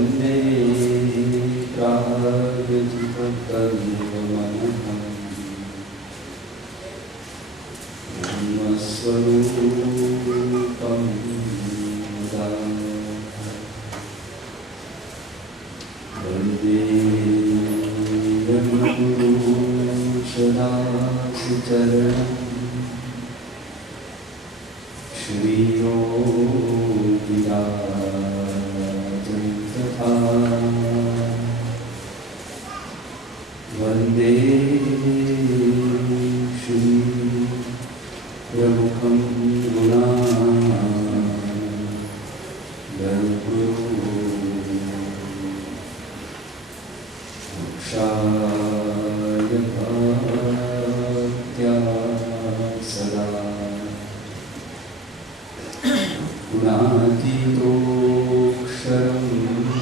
वन्दे प्रागजितकल्पमनहं ब्रह्मस्वरूपं वन्दे सदाशिवचरणं श्रीयोगिराजं तथा वन्दे श्रीप्रमुखं मोक्षाय भक्त्या सदा गुणातीतोऽक्षरं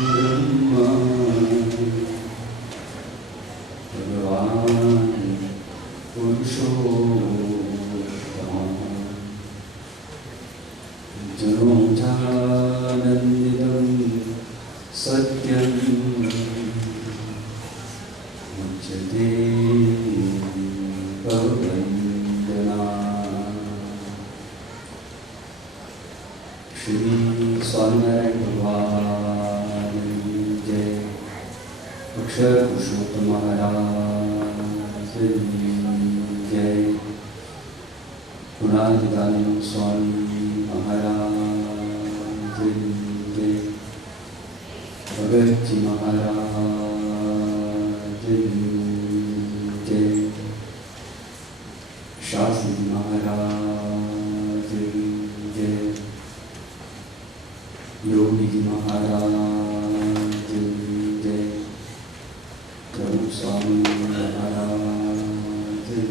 ब्रह्म भगवान् पुरुषोत्तमः जनोजानन्दितं सत्यं मुच्यते भववन्दना। श्री स्वामिनारायण भगवान जय। अक्षर पुरुषोत्तम महाराज जय। गुणातीतानंद स्वामी महाराज जय। भगत जी महाराज जय। शास्त्री जी महाराज जय। योगी जी महाराज जय। प्रभु स्वामी महाराज जय।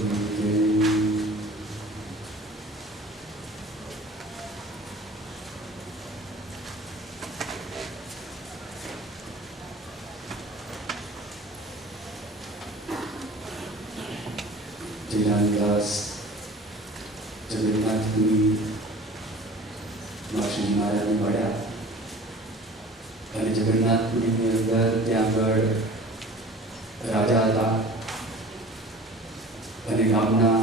જયરામદાસ જગન્નાથપુરી માં શ્રી મહારાજને મળ્યા અને જગન્નાથપુરીની અંદર ત્યાં આગળ રાજા હતા અને ગામના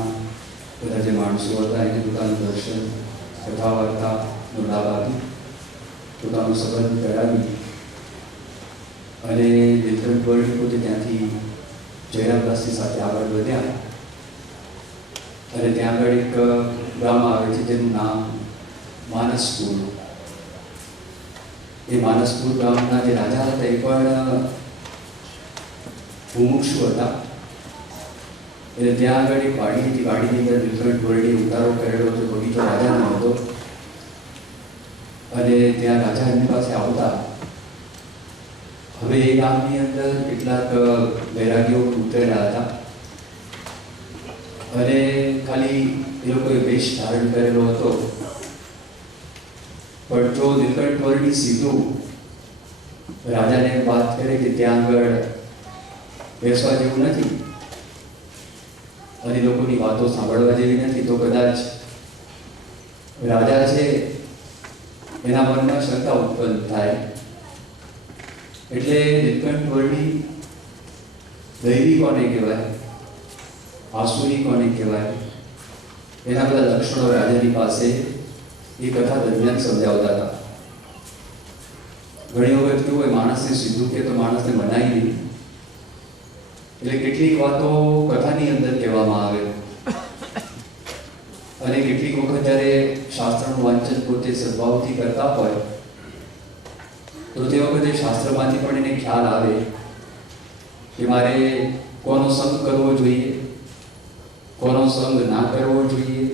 બધા જે માણસો હતા એને પોતાનું દર્શન કથા વાર્તાનો લાભ આપી પોતાનો સંબંધ કરાવી અને નીલકંઠ વર્ણી પોતે ત્યાંથી જયરામદાસની સાથે આગળ વધ્યા અને ત્યાં આગળ એક ગામ આવે છે જેનું નામ માનસપુર. એ માનસપુર ગામના જે રાજા હતા એ પણ મુમુક્ષુ હતા એટલે ત્યાં આગળ એક વાડી હતી. વાડીની અંદર નીલકંઠ વર્ણી ઉતારો કરેલો હતો, બગીચો રાજાનો હતો અને ત્યાં રાજા એમની પાસે આવતા. હવે એ ગામની અંદર કેટલાક વૈરાગીઓ ઉતરેલા હતા અને ખાલી એ લોકોએ વેશ ધારણ કરેલો હતો. પણ જો નીલકંઠ વર્ણી સીધું રાજાને વાત કરે કે ત્યાં આગળ બેસવા જેવું નથી અને લોકોની વાતો સાંભળવા જેવી નથી, તો કદાચ રાજા છે એના મનમાં શંકા ઉત્પન્ન થાય. એટલે નીલકંઠ વર્ણી દૈવી કોને કહેવાય, આસુરી કોને કહેવાય, એના બધા લક્ષણો રાજાની પાસે એ કથા દરમિયાન સમજાવતા હતા. ઘણી વખત કેવું હોય, માણસને સીધું કે તો માણસને મનાય નહીં, એટલે કેટલીક વાતો કથાની અંદર કહેવામાં આવે અને કેટલીક વખત જ્યારે શાસ્ત્રનું વાંચન પોતે સદભાવથી કરતા હોય તો તે વખતે શાસ્ત્રમાંથી પણ એને ખ્યાલ આવે કે મારે કોનો સંગ કરવો જોઈએ, કોનો સંગ ના કરવો જોઈએ,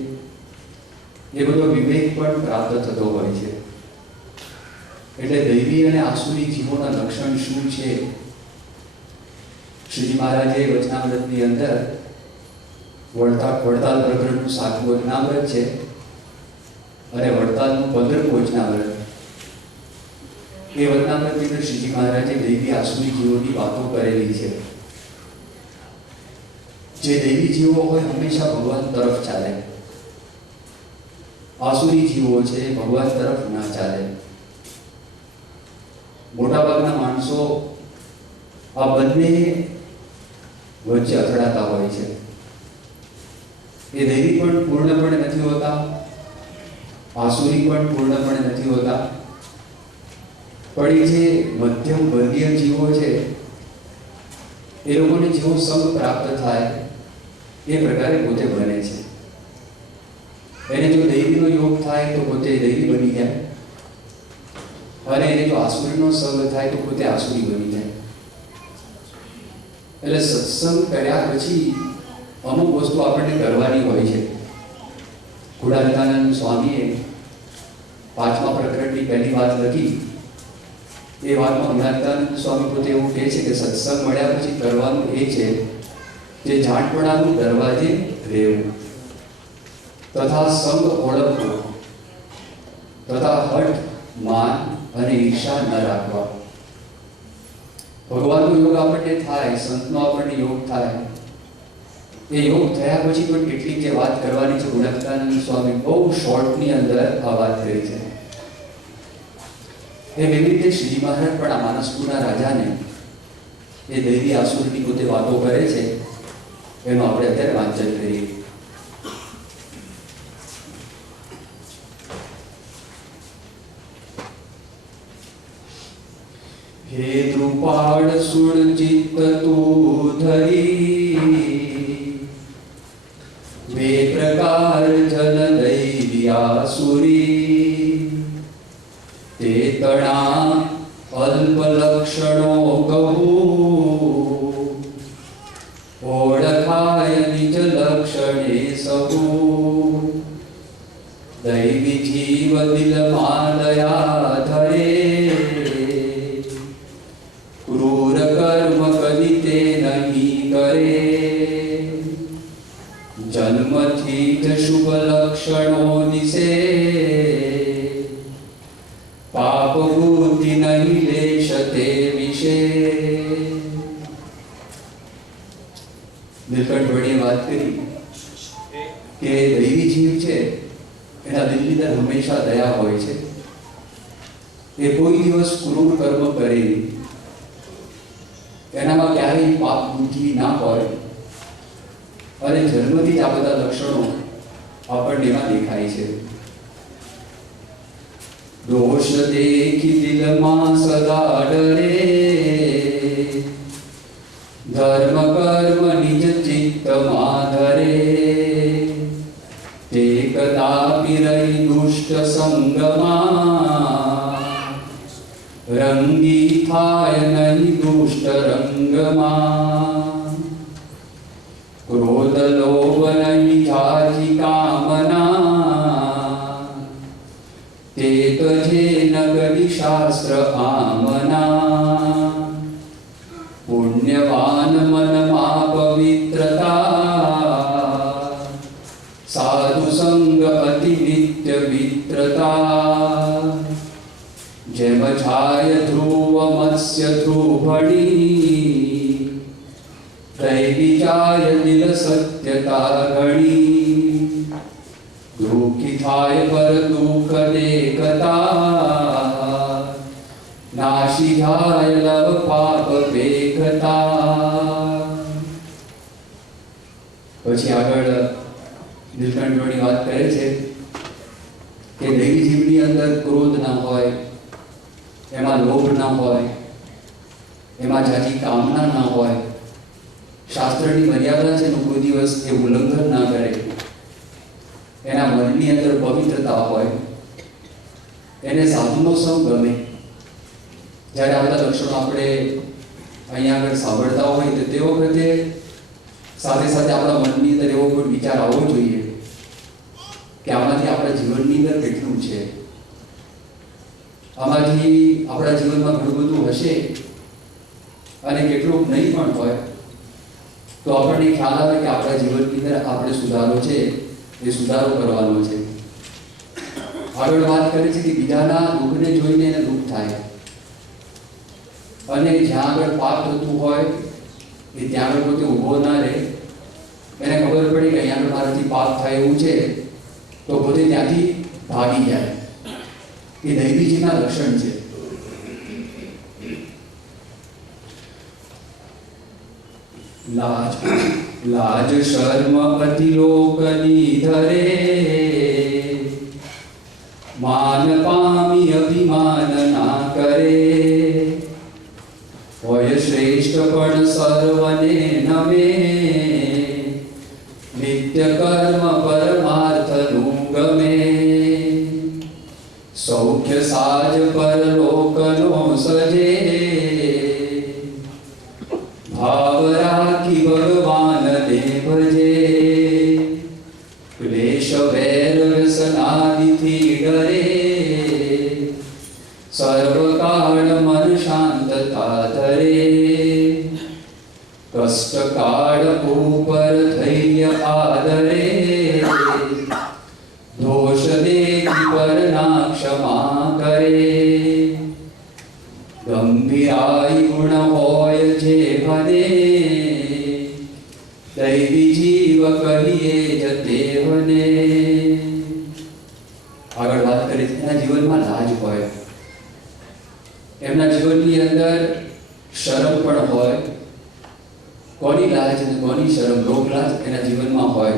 એ બધો વિવેક પણ પ્રાપ્ત થતો હોય છે. એટલે દૈવી અને આસુરી જીવોના લક્ષણ શું છે, શ્રીજી મહારાજે વચનામૃતની અંદર વડતાલ પ્રકરણનું 7મું વચનામૃત છે અને વડતાલનું 15મું વચનામૃત. એ વચનામૃતની અંદર શ્રીજી મહારાજે દૈવી આસુરી જીવોની વાતો કરેલી છે. જે દૈવી જીવો હોય હંમેશા ભગવાન તરફ ચાલે, આસુરી જીવો છે ભગવાન તરફ ના ચાલે. મોટાભાગના માણસો આ બંને વચ્ચે અથડાતા હોય છે. એ દૈવી પણ પૂર્ણપણે નથી હોતા, આસુરી પણ પૂર્ણપણે નથી હોતા, પણ એ જે મધ્યમ વર્ગીય જીવો છે એ લોકોને જેવો સંગ પ્રાપ્ત થાય એ પ્રકારે પોતે બને છે. એને જો દૈવીનો યોગ થાય તો પોતે દૈવી બની જાય, અને એને જો આસુરીનો સંગ થાય તો પોતે આસુરી બની જાય. એટલે સત્સંગ કર્યા પછી અમુક વસ્તુ આપણને કરવાની હોય છે. ગુણાતીતાનંદ સ્વામીએ 5મા પ્રકરણની પહેલી વાત લખી. એ વાતમાં ગુણાતીતાનંદ સ્વામી પોતે એવું કહે છે કે સત્સંગ મળ્યા પછી કરવાનું એ છે જે જાણપણાનું દરવાજે રહેવું, તથા સંગ ઓળખવો, તથા હઠ, માન અને ઈર્ષા ન રાખવા. ભગવાનનો યોગ આપણને થાય, સંતનો આપણને યોગ થાય, એ યોગ થયા પછી પણ કેટલીક જે વાત કરવાની છે, ગુણાતીતાનંદ સ્વામી બહુ શોર્ટની અંદર આ વાત કરી છે. એવી રીતે શ્રીજી મહારાજ પણ આ માનસપુરના રાજાને એ દૈવી આસુરની પોતે વાતો કરે છે, એનું આપણે અત્યારે વાંચન કરીએ. હે દ્રુપાળ સુળ ચિત્ત તું ધરી, બે પ્રકાર જન દૈવી આસુરી, તે તણા અલ્પ લક્ષણો કહું, ઓળખાય નિજ લક્ષણે સહુ, દૈવી જીવ દિલમાં દયા ધરે, ક્રૂર કર્મ કદી તે નહીં કરે, જન્મથી જ શુભ લક્ષણો દિશે, પાપ બુદ્ધિ નહીં લેશ તે વિશે. નીલકંઠ વડીએ વાત કરી કે દૈવી જીવ છે એના દિલની અંદર હંમેશા દયા હોય છે. એ કોઈ દિવસ ક્રૂર કર્મ કરે નહીં, એનામાં ક્યારેય પાપ બુદ્ધિ ના હોય, અને જન્મથી જ આ બધા લક્ષણો આપણને એમાં દેખાય છે. દોષ દેખી દિલમાં સદા ડરે, ધર્મ કર્મ નિજ ચિત્તમાં ધરે, તે કદાપી રહી દુષ્ટ સંગમાં, રંગી થાય નહીં દુષ્ટ રંગમાં, ક્રોધ લોભ નહીં જાજી કામના, તે તજે નગરી શાસ્ત્ર આમના, પુણ્યવાન મનમાં પવિત્રતા, સાધુ સંગ અતિ નિત્ય મિત્રતા, જેમ છાય ધ્રુવ મત્સ્ય ધ્રુવણી, દૈવી જાય દિલ સત્યતા ગણી, દુઃખી થાય પર દુઃખ દેખતા, નાશી જાય લવ પાપ વેગતા. પછી આગળ નીલકંઠ વડી વાત કરે છે કે દૈવી જીવની અંદર ક્રોધ ના હોય, એમાં લોભ ના હોય, એમાં જાજી કામના ના હોય, શાસ્ત્રની મર્યાદા છે કોઈ દિવસ એ ઉલ્લંઘન ના કરે, એના મનની અંદર પવિત્રતા હોય, એને સાધુનો સંગ ગમે. જ્યારે આ બધા લક્ષણો આપણે અહીંયા આગળ સાંભળતા હોય તો તે વખતે સાથે સાથે આપણા મનની અંદર એવો કોઈ વિચાર આવવો જોઈએ કે આમાંથી આપણા જીવનની અંદર કેટલું છે, આમાંથી આપણા જીવનમાં ઘણું બધું હશે અને કેટલું નહીં પણ હોય, તો આપણને ખ્યાલ આવે કે આપણા જીવનની અંદર આપણે સુધારો છે એ સુધારો કરવાનો છે. આગળ વાત કરે છે કે બીજાના દુઃખને જોઈને એને દુઃખ થાય, અને જ્યાં આગળ પાપ થતું હોય એ ત્યાં આગળ પોતે ઊભો ના રહે, એને ખબર પડે કે અહીંયા આગળ મારાથી પાપ થાય એવું છે તો પોતે ત્યાંથી ભાગી જાય. એ દૈવીજીના લક્ષણ છે. લાજ લાજ શર્મ અતિલોકની ધરે, માન પામી અભિમાન ના કરે, હોય શ્રેષ્ઠ પણ સર્વને નમે, નિત્ય કર્મ પરમાર્થનું ગમે, સૌખ્ય સાજ પરલોકનો સજે, ભાવ રાખી ભગવાનને ભજે, ક્લેશ વેર વ્યસનાદિથી ડરે, સર્વકાળ મન શાંતતા ધરે, કષ્ટકાળ ઉપર ધૈર્ય આદરે, દોષ દેખી પરના ક્ષમા કરે, ગંભીરાઈ ગુણ હોય જે ભને, દૈવી જીવ કહીએ જતે વને. આગળ વાત કરી એના જીવનમાં લાજ હોય, એમના જીવનની અંદર શરમ પણ હોય. કોની લાજ અને કોની શરમ, લોક લાજ એના જીવનમાં હોય.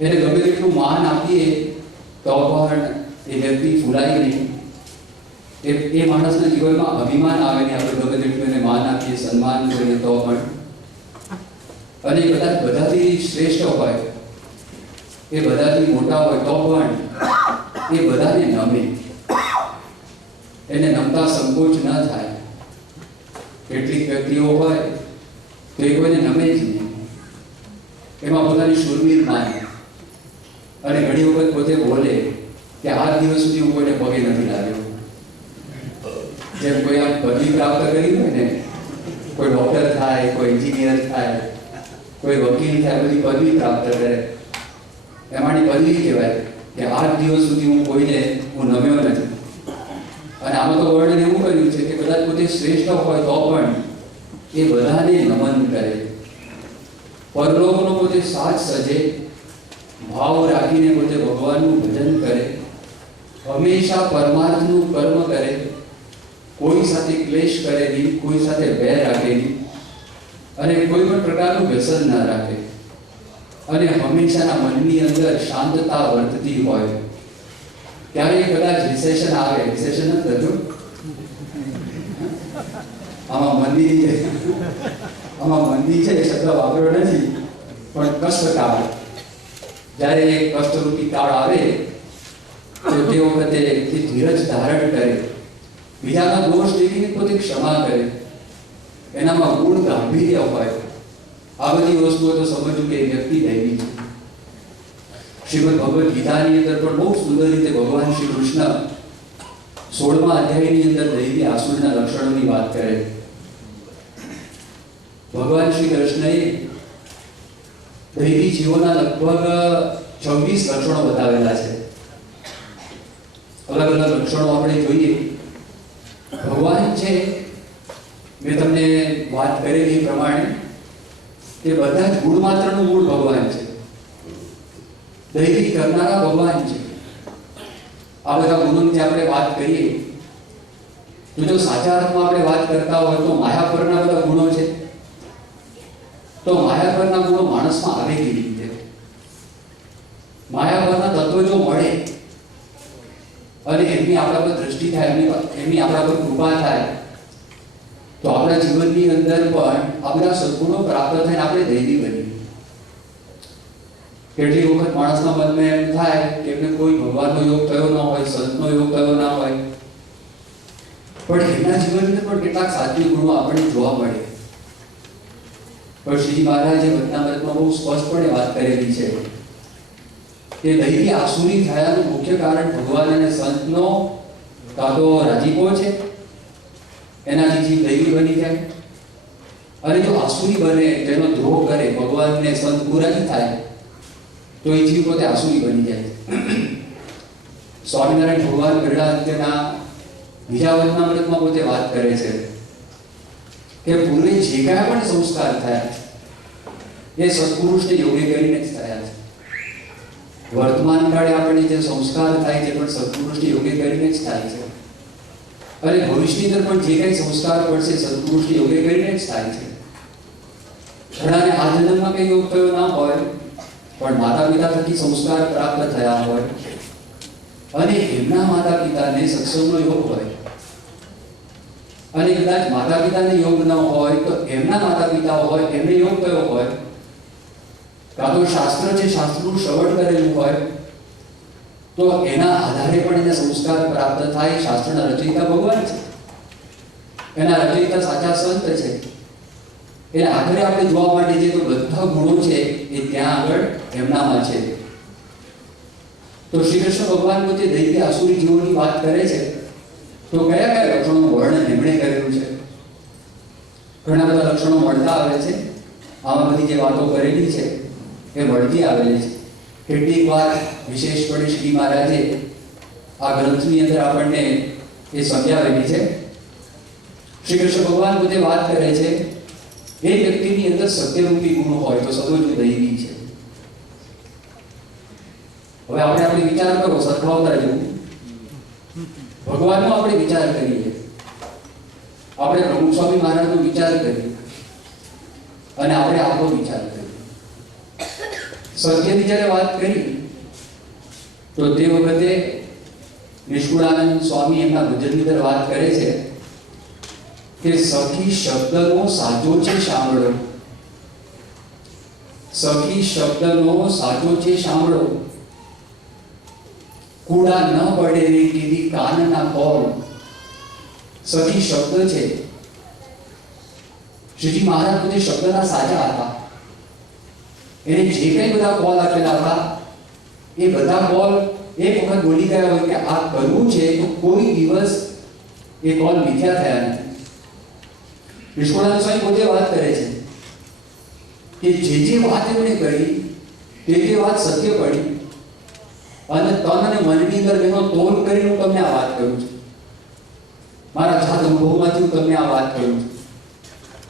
એને ગમે તેટલું માન આપીએ તો પણ એ વ્યક્તિ ફૂલાય નહીં. એ માણસના જીવનમાં અભિમાન આવે નહીં. આપણે ગમે તેટલું એને માન આપીએ, સન્માન કરીએ તો પણ. અને એ બધાથી શ્રેષ્ઠ હોય, એ બધાથી મોટા હોય તો પણ એ બધાને નમે. એને નમતા સંકોચ ન થાય. કેટલીક વ્યક્તિઓ હોય તો એ કોઈને નમે જ નહીં, એમાં પોતાની શુરવીર માને, અને ઘણી વખત પોતે બોલે કે આ દિવસ સુધી હું કોઈને પગે નથી લાગ્યો. જેમ કોઈ આમ પદવી પ્રાપ્ત કરી હોય ને, કોઈ ડોક્ટર થાય, કોઈ એન્જિનિયર થાય, કોઈ વકીલ થાય, બધી પદવી પ્રાપ્ત કરે, એમાંની પદવી કહેવાય કે આ દિવસ સુધી હું કોઈને નમ્યો નથી. અને આમાં તો વર્ણન એવું કર્યું છે કે કદાચ પોતે શ્રેષ્ઠ હોય તો પણ એ બધાને નમન કરે, પરલોકનો પોતે સાથ સજે, ભાવ રાખીને પોતે ભગવાનનું ભજન કરે, હંમેશા પરમાર્થનું કર્મ કરે, કોઈ સાથે ક્લેશ કરે નહીં, કોઈ સાથે વેર રાખે નહીં, અને કોઈ પણ પ્રકારનું વ્યસન ના રાખે, અને હંમેશાના મનની અંદર શાંતતા વર્તતી હોય. ત્યારે કદાચ રિસેશન આવે, રિસેશન જ થતું આમાં મંદી છે, આમાં મંદી છે શબ્દ વાપર્યો નથી, પણ કષ્ટકાળ, જ્યારે કષ્ટરૂપી કાળ આવે તો તે વખતે ધીરજ ધારણ કરે, બીજાના દોષ દેખીને પોતે ક્ષમા કરે, એનામાં ગુણ ગાંભીર્ય હોય. આ બધી વસ્તુઓ તો સમજવું કે વ્યક્તિ દૈવી છે. શ્રીમદ ભગવદ ગીતાની અંદર પણ બહુ સુંદર રીતે ભગવાન શ્રી કૃષ્ણ 16મા અધ્યાયની અંદર દૈવી આસુરના લક્ષણોની વાત કરે. ભગવાન શ્રી કૃષ્ણએ દૈવી જીવોના લગભગ 26 લક્ષણો બતાવેલા છે. અલગ અલગ લક્ષણો આપણે જોઈએ. ભગવાન છે, મેં તમને વાત કરેલી પ્રમાણે કે બધા જ ગુણ માત્રનું મૂળ ભગવાન છે, દૈવી કરનારા ભગવાન છે. આ બધા ગુણોની આપણે વાત કરીએ તો જો સાચા અર્થમાં આપણે વાત કરતા હોય તો માયા પરના બધા ગુણો છે. તો માયા પરના ગુણો માણસમાં આવે કેવી રીતે? માયા પરના તત્વો જો મળે અને એમની આપણા પર દ્રષ્ટિ થાય, એમની આપણા પર કૃપા થાય, તો આપણા જીવનની અંદર પણ આ બધા સદગુણો પ્રાપ્ત થઈને આપણે દૈવી બનીએ. કેટલી વખત માણસના મનમાં એમ થાય કે એમને કોઈ ભગવાનનો યોગ થયો ન હોય, સંતનો યોગ થયો ના હોય, પણ એમના જીવનની અંદર પણ કેટલાક સાત્વિક ગુણો આપણને જોવા મળે. પણ શ્રીજી મહારાજે વચનામૃતમાં બહુ સ્પષ્ટપણે વાત કરેલી છે કે દૈવી આસુરી થયાનું મુખ્ય કારણ ભગવાન અને સંતનો કાં તો રાજીપો છે, એનાથી જીવ દૈવી બની જાય, અને જો આસુરી બને, તેનો દ્રોહ કરે, ભગવાનને સંત પુરાજી થાય, તો એ જીવ પોતે આસુરી બની જાય. સ્વામિનારાયણ ભગવાન ગરડાના બીજા વચનામૃતમાં પોતે વાત કરે છે કે પૂર્વે જે કાંઈ પણ સંસ્કાર થયા એ સત્પુરુષને યોગ્ય કરીને જ થયા છે. વર્તમાન કાળે આપણે જે સંસ્કાર થાય છે પણ સત્પુરુષને યોગ્ય કરીને જ થાય છે, અને ભવિષ્યની અંદર પણ જે કાંઈ સંસ્કાર પડશે સત્પુરુષને યોગ્ય કરીને જ થાય છે. ઘણાને આ જન્મમાં કંઈ યોગ થયો ના હોય, પણ માતા પિતા થકી સંસ્કાર પ્રાપ્ત થયા હોય અને એમના માતા પિતાને સત્સંગનો યોગ હોય, અને કદાચ માતા પિતાને યોગ ન હોય તો એમના માતા પિતા હોય એમને યોગ કયો હોય, કાં તો શાસ્ત્ર છે શાસ્ત્રનું શ્રવણ કરેલું હોય તો એના આધારે પણ એને સંસ્કાર પ્રાપ્ત થાય. શાસ્ત્રના રચયિતા ભગવાન છે, એના રચયિતા સાચા સંત છે. એટલે આખરે આપણે જોવા માટે જે તો બધા ગુણો છે એ ત્યાં આગળ એમનામાં છે. તો શ્રી કૃષ્ણ ભગવાન પોતે દૈવી આસુરી જીવોની વાત કરે છે તો કયા કયા લક્ષણોનું વર્ણન એમણે કરેલું છે? ઘણા બધા લક્ષણો મળતા આવે છે. આમાં બધી જે વાતો કરેલી છે એ મળતી આવેલી છે. કેટલીક વાર વિશેષપણે શ્રી મહારાજે આ ગ્રંથની અંદર આપણને એ સમજાવેલી છે. શ્રી કૃષ્ણ ભગવાન પોતે વાત કરે છે એ વ્યક્તિની અંદર સત્યરૂપી ગુણ હોય તો સદો જ દૈવી છે. હવે આપણે વિચાર કરો સરખાવતા જેવું. ભગવાનનો આપણે વિચાર કરીએ, આપણે પ્રમુખ સ્વામી મહારાજનો વિચાર કરીએ અને આપણે આપણો વિચાર કરીએ. સત્યની જ્યારે વાત કરી તો તે વખતે નિષ્કુળાનંદ સ્વામી એમના ભજનની અંદર વાત કરે છે કે સખી શબ્દનો સાચો છે સાંભળો, સખી શબ્દનો સાચો છે સાંભળો, કૂડા ન પડે રે કીધી કાનના કોલ. સખી શબ્દ છે. શ્રીજી મહારાજ પોતે શબ્દના સાચા હતા. એને જે કંઈ બધા કોલ આપેલા હતા એ બધા કોલ એક વખત બોલી ગયા હોય કે આ કરવું છે તો કોઈ દિવસ એ કોલ મિથ્યા થયા નથી. નિષ્કુળાનંદ સ્વામી પોતે વાત કરે છે કે જે વાત એમણે કરી તે વાત સત્ય પડી અને તન અને મનની અંદર એનો તોલ કરીને હું તમને આ વાત કરું છું. મારા જાત અનુભવમાંથી હું તમને આ વાત કરું છું.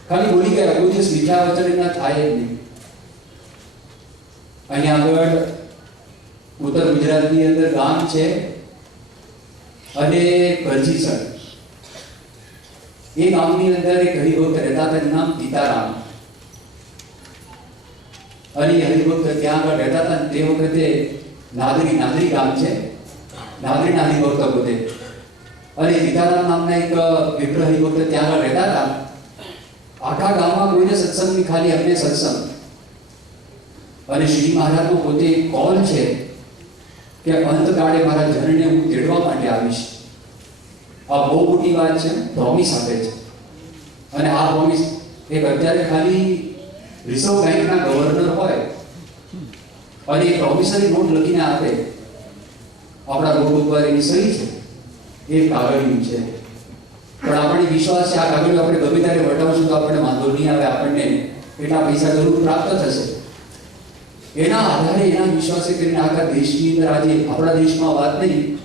ખાલી બોલી ગયા, કોઈ દિવસ મીઠા વચન એમના થાય જ નહીં. અહીંયા આગળ ઉત્તર ગુજરાતની અંદર ગામ છે અને કરજીસર. એ ગામની અંદર એક હરિભક્ત રહેતા હતા, એનું નામ સીતારામ. અને હરિભક્ત ત્યાં આગળ રહેતા હતા. તે વખતે નાદરી ગામ છે, નાદરીના હરિભક્ત પોતે. અને સીતારામ નામના એક વિપ્ર હરિભક્ત ત્યાં આગળ રહેતા હતા. આખા ગામમાં કોઈને સત્સંગની ખાલી અમને સત્સંગ. અને શ્રી મહારાજનો પોતે કોલ છે કે અંતકાળે મારા જનને હું તેડવા માટે આવીશ. આ બહુ મોટી વાત છે, પ્રોમિસ આપે છે. અને આ પ્રોમિસ એક અત્યારે ખાલી રિઝર્વ બેંકના ગવર્નર હોય અને એ પ્રોમિસરી નોટ લખીને આપે, આપણા રોડ ઉપર એની સહી છે, એ કાગળિયું છે. પણ આપણે વિશ્વાસ છે આ કાગળિયું આપણે ગમે ત્યારે વટાવશું તો આપણને વાંધો નહીં આવે, આપણને એટલા પૈસા જરૂર પ્રાપ્ત થશે. એના આધારે એના વિશ્વાસે કરીને આખા દેશની અંદર, આજે આપણા દેશમાં વાત નહીં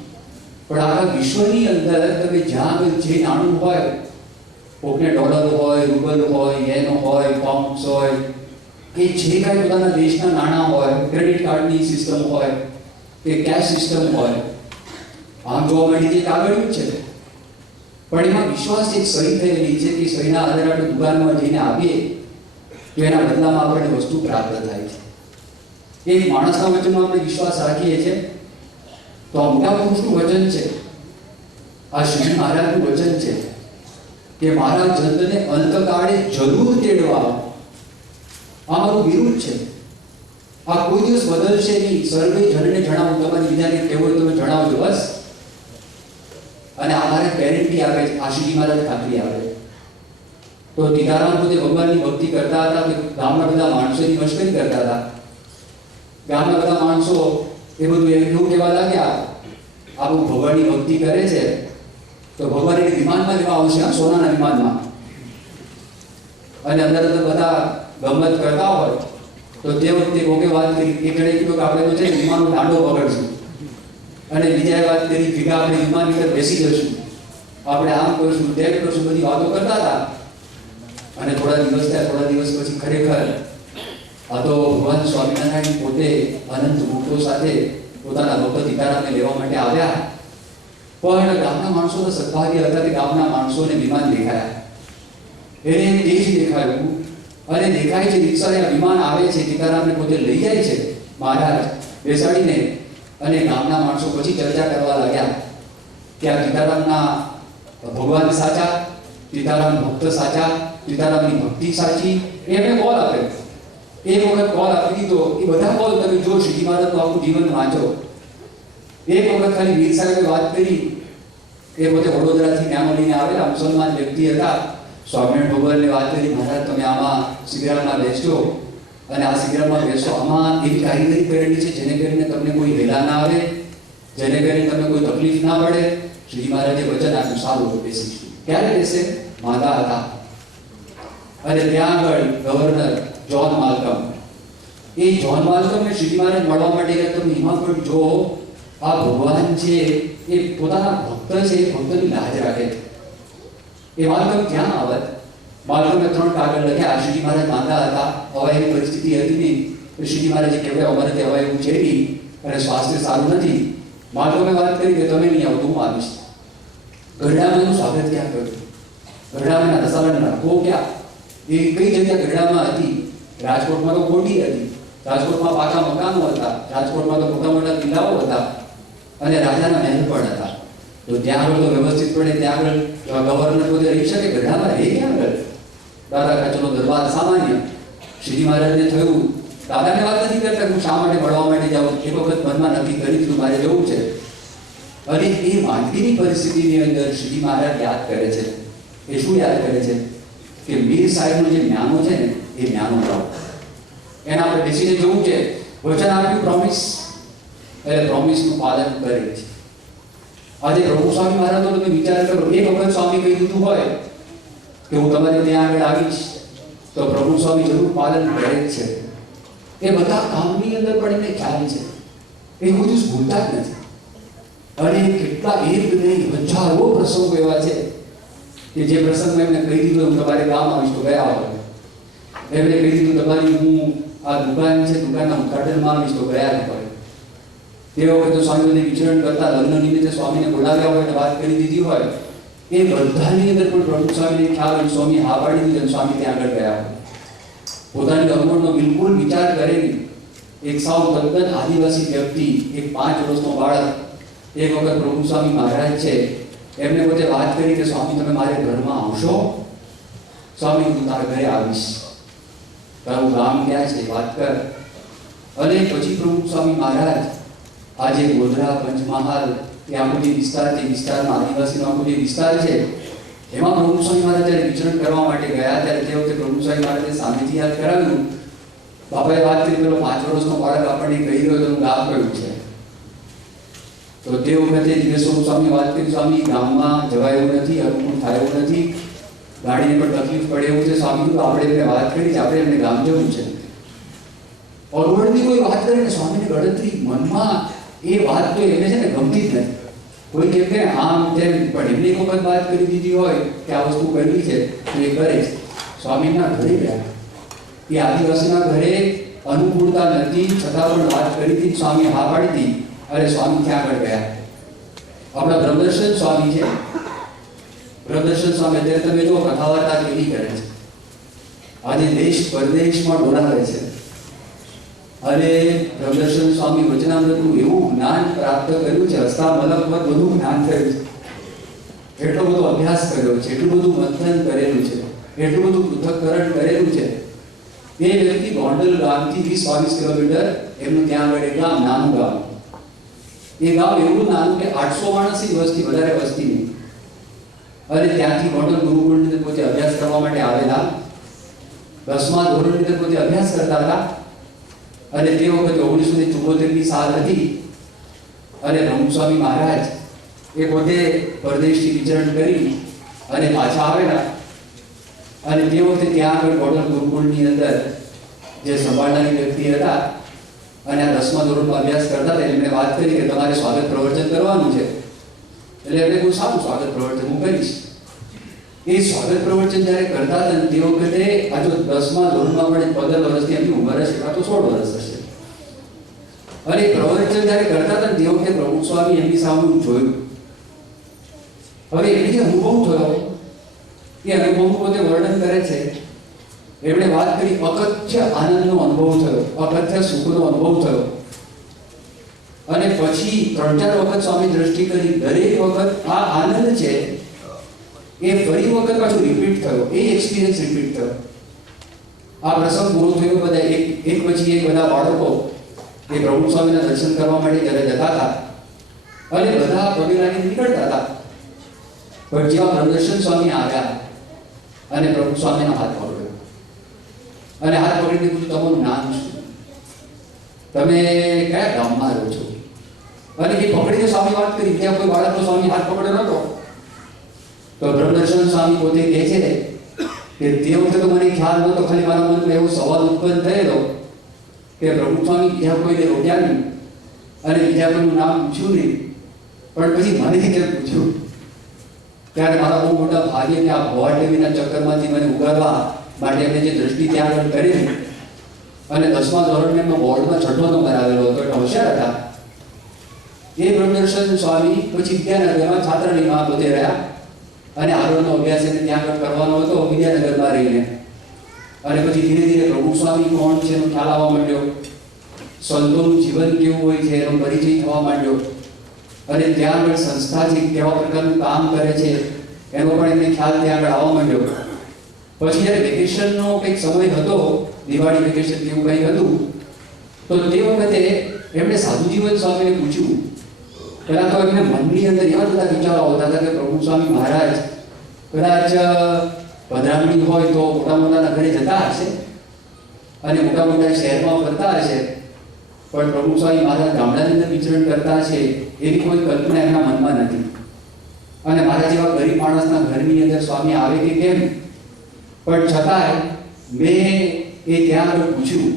પણ આખા વિશ્વની અંદર તમે જ્યાં જે નાણું હોય, કોકને ડોલર હોય, રૂબલ હોય, યેન હોય, પાઉન્ડ્સ હોય, કે જે કાંઈ પોતાના દેશના નાણાં હોય, ક્રેડિટ કાર્ડની સિસ્ટમ હોય કે કેશ સિસ્ટમ હોય, આમ જોવા માટે જે કાગળિયું છે પણ એમાં વિશ્વાસ એક સહી થયેલી છે કે સહીના આધારે આપણે દુકાનમાં જઈને આવીએ તો એના બદલામાં આપણને વસ્તુ પ્રાપ્ત થાય છે. એ માણસના વચનનો આપણે વિશ્વાસ રાખીએ છીએ તો આ મોટા પુરુષનું વચન છે, આ શ્રી મહારાજનું વચન છે કે મારા જનને અંતકાળે જરૂર તેડવા. આ મારું વિરુદ્ધ છે. આ કોઈ દિવસ બદલશે નહીં. સર્વે જનને જણાવું, તમારી બીજાને કહેવું હોય તમે જણાવજો બસ. અને આ મારે ગેરંટી આપે છે, આ શ્રી મહારાજ ખાતરી આપે. તો સીતારામ પોતે ભગવાનની ભક્તિ કરતા હતા કે ગામના બધા માણસોની મશ્કરી કરતા હતા. ગામના બધા માણસો એ બધું એવું કહેવા લાગ્યા, આપણું ભગવાનની ભક્તિ કરે છે તો ભગવાન એને વિમાનમાં લેવા આવશે, સોનાના વિમાનમાં. અને અંદર બધા ગમત કરતા હોય તો તે વખતે કોકે વાત કરી, એક જણે કીધું કે આપણે તો છે વિમાનનો દાંડો પકડશું, અને બીજાએ વાત કરી ભેગા આપણે વિમાનની અંદર બેસી જશું, આપણે આમ કરશું તેમ કરશું, બધી વાતો કરતા હતા. અને થોડા દિવસ થયા, થોડા દિવસ પછી ખરેખર આ તો ભગવાન સ્વામિનારાયણ પોતે અનંત ભક્તો સાથે પોતાના ભક્ત સીતારામને લેવા માટે આવ્યા. પણ ગામના માણસોના સદભાગ્ય હતા કે ગામના માણસોને વિમાન દેખાયા. એને તે જ દેખાયું અને દેખાય છે રિક્ષા યા વિમાન આવે છે, ટીકારામને પોતે લઈ જાય છે મહારાજ બેસાડીને, અને ગામના માણસો પછી ચર્ચા કરવા લાગ્યા કે આ ટીકારામના ભગવાન સાચા, ટીકારામ ભક્ત સાચા, ટીકારામની ભક્તિ સાચી. એમને કોલ આપ્યો, એક વખત કોલ આપી દીધો. એ બધા કોલ તમે જો શ્રીજી મહારાજનું આખું જીવન વાંચો. એક વખત ખાલી વીર સાહેબે વાત કરી, એ પોતે વડોદરાથી જ્ઞાન લઈને આવેલા મુસલમાન વ્યક્તિ હતા. સ્વામિનારાયણ ભગવાનને વાત કરી, મહારાજ તમે આમાં શિબિરમાં બેસજો, અને આ શિબિરમાં બેસો, આમાં એવી કારીગરી કરેલી છે જેને કરીને તમને કોઈ વેલા ના આવે, જેને કરીને તમને કોઈ તકલીફ ના પડે. શ્રીજી મહારાજે વચન આપ્યું, સારું બેસીશું. ક્યારે બેસે? માંદા હતા. અને ત્યાં આગળ ગવર્નર જ્હોન માલ્કમ, એ જ્હોન માલ્કમને શ્રીજી મહારાજ મળવા માટે ગયા. તમે એમાં પણ જો આ ભગવાન છે એ પોતાના ભક્ત છે, એ ભક્તની લાજ રાખે. એ માલ્કમ ક્યાં આવત? માલ્કમે 3 કાગળ લખ્યા. શ્રીજી મહારાજ માંદા હતા, હવાઈની પરિસ્થિતિ હતી નહીં. તો શ્રીજી મહારાજે કહેવાય અમારે તે હવાઈ એવું છે નહીં અને સ્વાસ્થ્ય સારું નથી. માલ્કમે વાત કરી કે તમે નહીં આવો તો હું આવીશ. ગઢડામાં એનું સ્વાગત ક્યાં કર્યું? ગઢડામાં રસાવાળા રાખવો ક્યાં? એ કઈ જગ્યા ગઢડામાં હતી? રાજકોટમાં તો ખોટી હતી, રાજકોટમાં પાકા મકાનો હતા, રાજકોટમાં તો મોટા મોટા કિલ્લાઓ હતા અને રાજાના મહેલ પણ હતા. તો ત્યાં આગળ તો વ્યવસ્થિતપણે ત્યાં આગળ ગવર્નર પોતે રહી શકે? ગઢડામાં રહે ક્યાં આગળ? દાદા કાચનો દરબાર સામાન્ય. શ્રીજી મહારાજને થયું, દાદાને વાત નથી કરતા હું શા માટે મળવા માટે જાઉં. એક વખત મનમાં નક્કી કરી દીધું મારે જવું છે. અને એ માંદગીની પરિસ્થિતિની અંદર શ્રીજી મહારાજ યાદ કરે છે. એ શું યાદ કરે છે? કે મીર સાહેબનું જે જ્ઞાનો છે ને એ જ્ઞાનો લાવો. એના આપણે બેસીને જોવું છે. વચન આપ્યું પ્રોમિસ, એટલે પ્રોમિસનું પાલન કરે છે. આજે પ્રભુ સ્વામી મહારાજનો તમે વિચાર કરો, એક વખત સ્વામી કહી દીધું હોય કે હું તમારે ત્યાં આગળ આવીશ, તો પ્રભુ સ્વામી જરૂર પાલન કરે જ છે. એ બધા કામની અંદર પણ એને ખ્યાલ છે, એ બધું ભૂલતા જ નથી. અને કેટલા એક નહીં હજારો પ્રસંગો એવા છે કે જે પ્રસંગમાં એમને કહી દીધું હું તમારે ગામ આવીશ તો ગયા હોય. એમને કહી દીધું તમારી હું આ દુકાન છે, દુકાનના ઉદ્ઘાટનમાં આવીશ તો ગયા જ હોય. તે વખતે સ્વામીને વિચરણ કરતા લગ્ન નિમિત્તે સ્વામીને બોલાવ્યા હોય અને વાત કરી દીધી હોય, એ બધાની અંદર પણ પ્રભુ સ્વામીને ખ્યાલ હોય, સ્વામી હા પાડી દીધી અને સ્વામી ત્યાં આગળ ગયા હોય. પોતાની અગવડનો બિલકુલ વિચાર કરેલી એક સાવ તદ્દન આદિવાસી વ્યક્તિ, એક 5 વર્ષનો બાળક, એક વખત પ્રભુ સ્વામી મહારાજ છે એમને પોતે વાત કરી કે સ્વામી તમે મારે ઘરમાં આવશો? સ્વામી હું તારા ઘરે આવીશ, તારું ગામ ક્યાં છે વાત કર. અને પછી પ્રભુ સ્વામી મહારાજ આજે ગોધરા, પંચમહાલ એ આખો જે વિસ્તાર છે, વિસ્તારમાં આદિવાસીનો આખો જે વિસ્તાર છે, એમાં પ્રભુ સ્વામી મહારાજ જ્યારે વિચરણ કરવા માટે ગયા ત્યારે તે વખતે પ્રભુ સ્વામી મહારાજે સામેથી યાદ કરાવ્યું. બાપાએ વાત કરી પેલો 5 વર્ષનો બાળક આપણને કહી રહ્યો તો ગામ કયું છે? તો તે વખતે દિવેશ્વર સ્વામી વાત કરી, સ્વામી ગામમાં જવાય એવું નથી, અનુકૂળ થાય એવું નથી, ગાડીને પણ તકલીફ પડે એવું છે. સ્વામી તો આપણે એમને વાત કરી છે, આપણે એમને ગામ જવું છે. અવળની કોઈ વાત કરે ને સ્વામીને ગણતરી મનમાં એ વાત તો એમને છે ને ગમતી જ નથી. કોઈ કેમ કે આમ તેમ, પણ એમને એક વખત વાત કરી દીધી હોય કે આ વસ્તુ કરવી છે તો એ કરે છે. સ્વામીના ઘરે ગયા, એ આદિવાસીના ઘરે અનુકૂળતા નથી છતાં પણ વાત કરી હતી, સ્વામી હા પાડી હતી. અરે સ્વામી ક્યાં આગળ ગયા? આપણા બ્રહ્મદર્શન સ્વામી છે. બ્રહ્મદર્શન સ્વામી અત્યારે તમે જો કથા વાર્તા કેવી કરે છે, આજે દેશ પરદેશમાં ડોલાવે છે. અને બ્રહ્મદર્શન સ્વામી વચનામૃતનું એવું જ્ઞાન પ્રાપ્ત કર્યું છે, હસ્તા મલક પર બધું જ્ઞાન થયું છે. એટલો બધો અભ્યાસ કર્યો છે, એટલું બધું મંથન કરેલું છે, એટલું બધું પૃથક્કરણ કરેલું છે. એ વ્યક્તિ ગોંડલ ગામથી 20-22 કિલોમીટર, એમનું ત્યાં આગળ એક ગામ, નાનું ગામ. એ ગામ એવું નાનું કે 800 માણસની વસ્તી, વધારે વસ્તી નહીં. અને ત્યાંથી ગોંડલ ગુરુકુળની અંદર પોતે અભ્યાસ કરવા માટે આવેલા. 10મા ધોરણની અંદર પોતે અભ્યાસ કરતા હતા. અને તે વખતે 1974ની સાલ હતી. અને પ્રમુખ સ્વામી મહારાજ એ પોતે પરદેશથી વિચરણ કરી અને પાછા આવેલા. અને તે વખતે ત્યાં આગળ ગોંડલ ગુરુકુળની અંદર જે સંભાળનારી વ્યક્તિ હતા અને આ 10મા ધોરણનો અભ્યાસ કરતા હતા, એમણે વાત કરી કે તમારે સ્વાગત પ્રવચન કરવાનું છે. એટલે એમને કોઈ સારું સ્વાગત પ્રવચન હું કરીશ. એ સ્વાગત પ્રવચન જ્યારે કરતા હતા તે વખતે આ જો 10મા ધોરણમાં પણ 15 વર્ષની એમની ઉંમર હશે, કાં તો 16 વર્ષ હશે. અને પ્રવચન જ્યારે કરતા હતા તે વખતે પ્રમુખ સ્વામી એમની સામે જોયું. હવે એને જે અનુભવ થયો એ અનુભવ પોતે વર્ણન કરે છે એમણે વાત કરી, અકથ્ય આનંદનો અનુભવ થયો, અકથ્ય સુખનો અનુભવ થયો. અને પછી 3-4 વખત સ્વામી દ્રષ્ટિ કરી. દરેક વખત આ આનંદ છે એ ફરી વખત પાછું રિપીટ થયો, એ એક્સપિરિયન્સ રિપીટ થયો. આ પ્રસંગ પૂરો થયો, બધા એક પછી એક બધા બાળકો એ પ્રભુ સ્વામીના દર્શન કરવા માટે ઘરે જતા હતા અને બધા પગે લાગીને નીકળતા હતા. પણ જેવા બ્રહ્મદર્શન સ્વામી આવ્યા અને પ્રભુ સ્વામીનો હાથ પકડ્યો અને હાથ પકડીને પૂછ્યું, તમારું નામ શું? તમે કયા ગામમાં રહો છો? અને એ પકડીને સ્વામી વાત કરી. ત્યાં કોઈ બાળકનો સ્વામી હાથ પકડ્યો નતો. તો બ્રહ્મદર્શન સ્વામી પોતે કહે છે કે તે વખતે તો મને ખ્યાલ નહોતો, ખાલી મારા મનમાં એવો સવાલ ઉત્પન્ન થયેલો કે પ્રભુ સ્વામી બીજા કોઈને રોક્યા નહીં અને બીજા કોઈનું નામ પૂછ્યું નહીં, પણ પછી મને કેમ પૂછ્યું? ત્યારે મારા બહુ મોટા ભાગ્ય કે આ ભવા ટીવીના ચક્કરમાંથી મને ઉગારવા માટે એમને જે દ્રષ્ટિ ત્યાં આગળ કરેલી અને 10મા ધોરણમાં એમનો બોર્ડમાં 6ઠ્ઠો નંબર આવેલો હતો, એટલે હોશિયાર હતા. એ બ્રહ્મદર્શન સ્વામી પછી વિદ્યાનગરમાં છાત્રાલયમાં પોતે રહ્યા અને આગળનો અભ્યાસ એને ત્યાં આગળ કરવાનો હતો વિદ્યાનગરમાં રહીને. અને પછી ધીરે ધીરે પ્રભુ સ્વામી કોણ છે એનો ખ્યાલ આવવા માંડ્યો, સંતોનું જીવન કેવું હોય છે એનો પરિચય થવા માંડ્યો અને ત્યાં આગળ સંસ્થા છે કેવા પ્રકારનું કામ કરે છે એનો પણ એમને ખ્યાલ ત્યાં આગળ આવવા માંડ્યો. પછી જ્યારે વેકેશનનો કંઈક સમય હતો, દિવાળી વેકેશન જેવું કંઈક હતું, તો તે વખતે એમણે સાધુજીવન સ્વામીને પૂછ્યું. પહેલાં તો એમને મનની અંદર એવા બધા વિચારો આવતા હતા કે પ્રભુ સ્વામી મહારાજ કદાચ પધરામણી હોય તો મોટા મોટાના ઘરે જતા હશે અને મોટા મોટા શહેરમાં ફરતા હશે, પણ પ્રભુ સ્વામી મહારાજ ગામડાની અંદર વિચરણ કરતા હશે એવી કોઈ કલ્પના એમના મનમાં નથી. અને મારા જેવા ગરીબ માણસના ઘરની અંદર સ્વામી આવે કે કેમ, પણ છતાંય મેં એ ત્યાં આગળ પૂછ્યું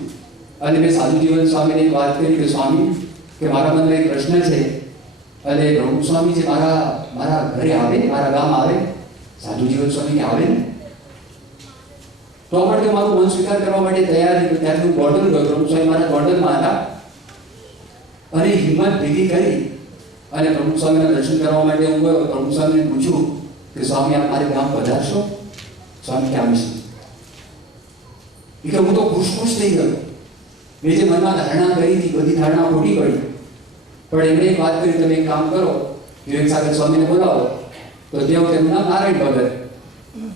અને મેં સાધુજીવન સ્વામીને વાત કરી કે સ્વામી કે મારા મનમાં એક પ્રશ્ન છે અને પ્રભુ સ્વામી જે મારા ઘરે આવે, મારા ગામ આવે, સાધુજીવન સ્વામી આવે ને તો પણ મારું મન સ્વીકાર કરવા માટે તૈયાર નથી. ત્યારથી હું ગોંડલ ગયો, પ્રભુ સ્વામી મારા ગોંડલમાં હતા અને હિંમત ભેગી કરી અને પ્રભુ સ્વામીના દર્શન કરવા માટે હું ગયો. પ્રભુ સ્વામીને પૂછ્યું કે સ્વામી આપ મારે ગામ પધારશો? સ્વામી કે આવીશ. એટલે હું તો ખુશ થઈ ગયો. મેં જે મનમાં ધારણા કરી હતી બધી ધારણા ખોટી પડી, પણ એમણે એક વાત કરી, તમે એક કામ કરો, વિવેક સાગર સ્વામીને બોલાવો. તો તે વખતે એમનું નામ નારાયણ ભગત,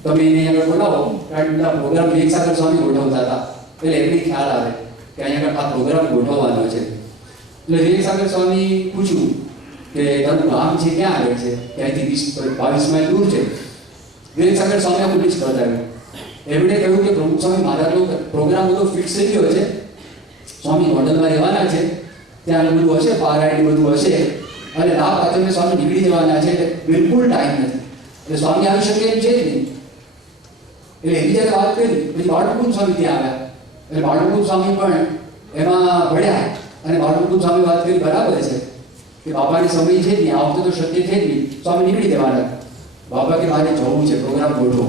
તમે એને આગળ બોલાવો, કારણ કે પ્રોગ્રામ વિવેક સાગર સ્વામી ગોઠવતા હતા. એટલે એમને ખ્યાલ આવે કે અહીંયા આગળ આ પ્રોગ્રામ ગોઠવવાનો છે. એટલે વિવેક સાગર સ્વામી પૂછ્યું કે તારું ગામ છે ક્યાં આગળ છે? ત્યાંથી 20-22 માઇલ દૂર છે. વિવેક સાગર સ્વામી આખું લિસ્ટ બતાવ્યું. એમણે કહ્યું કે પ્રભુ સ્વામી મહારાજનો પ્રોગ્રામ બધો ફિક્સ થઈ ગયો છે, સ્વામી હોટલમાં રહેવાના છે, ત્યાં બધું હશે, પારાયણ બધું હશે અને રાત પાછળ સ્વામી નીકળી જવાના છે, બિલકુલ ટાઈમ નથી, એટલે સ્વામી આવી શકે એમ છે જ નહીં. એટલે એની જ્યારે વાત કરી પછી બાળકુંજ સ્વામી ત્યાં આવ્યા. એટલે બાળકુંજ સ્વામી પણ એમાં ભળ્યા અને બાળકુંજ સ્વામી વાત કરી, બરાબર છે કે બાપાને સમય છે જ નહીં, આ વખતે તો શક્ય છે જ નહીં, સ્વામી નીકળી જવાના. બાપા કે મારે જવું છે, પ્રોગ્રામ ગોઠવો.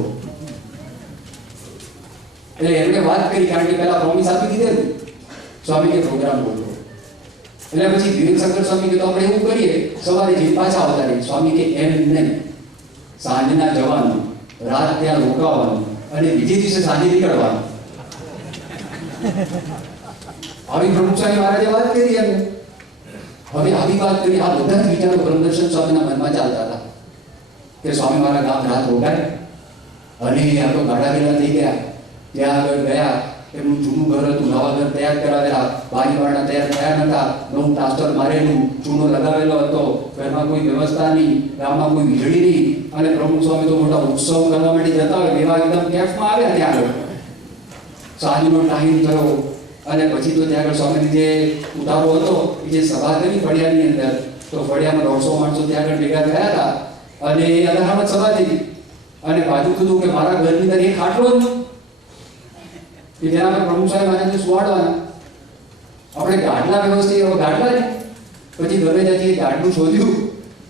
એટલે એમને વાત કરી, કારણ કે પહેલા પ્રોમિસ આપી દીધેલું, સ્વામી કે પ્રોગ્રામ ગોઠવો. એટલે પછી વિવેક સાગર સ્વામી કે તો આપણે એવું કરીએ, સવારે જઈ પાછા આવતા રહીએ. સ્વામી કે એમ નહીં, સાંજના જવાનું, રાત ત્યાં રોકાવાનું અને બીજે દિવસે સાંજે નીકળવાનું. આવી પ્રભુ સ્વામી મહારાજે વાત કરી એમને. હવે આવી વાત કરી, આ બધા જ વિચારો બ્રહ્મદર્શન સ્વામીના મનમાં ચાલતા હતા કે સ્વામી મારા ગામ રાત રોકાય અને આ તો ગાડા ગેલા થઈ ગયા. ત્યાં આગળ ગયા, એમનું જૂનું ઘર હતું, નવા ઘર તૈયાર કરાવેલા, બારી બારણા તૈયાર થયા નતા, નવું પ્લાસ્ટર મારેલું, ચૂનો લગાવેલો હતો, ઘરમાં કોઈ વ્યવસ્થા નહીં, ગામમાં કોઈ વીજળી નહીં અને પ્રભુ સ્વામી તો મોટા ઉત્સવ કરવા માટે જતા હોય એવા એકદમ કેફમાં આવ્યા. ત્યાં આગળ સાંજનો ટાઈમ થયો અને પછી તો ત્યાં આગળ સ્વામીની જે ઉતારો હતો એ જે સભા કરી ફળિયાની અંદર, તો ફળિયામાં 150 માણસો ત્યાં આગળ ભેગા થયા હતા અને અનાહત સભા થઈ અને બાજુ કીધું કે મારા ઘરની અંદર એક ખાટલો જ કે જેના પર પ્રભુ સાહેબ આને સુવાડવાના. આપણે ગાડલા વ્યવસ્થિત એવા ગાડલા ને પછી ગમે ત્યાંથી ગાડલું શોધ્યું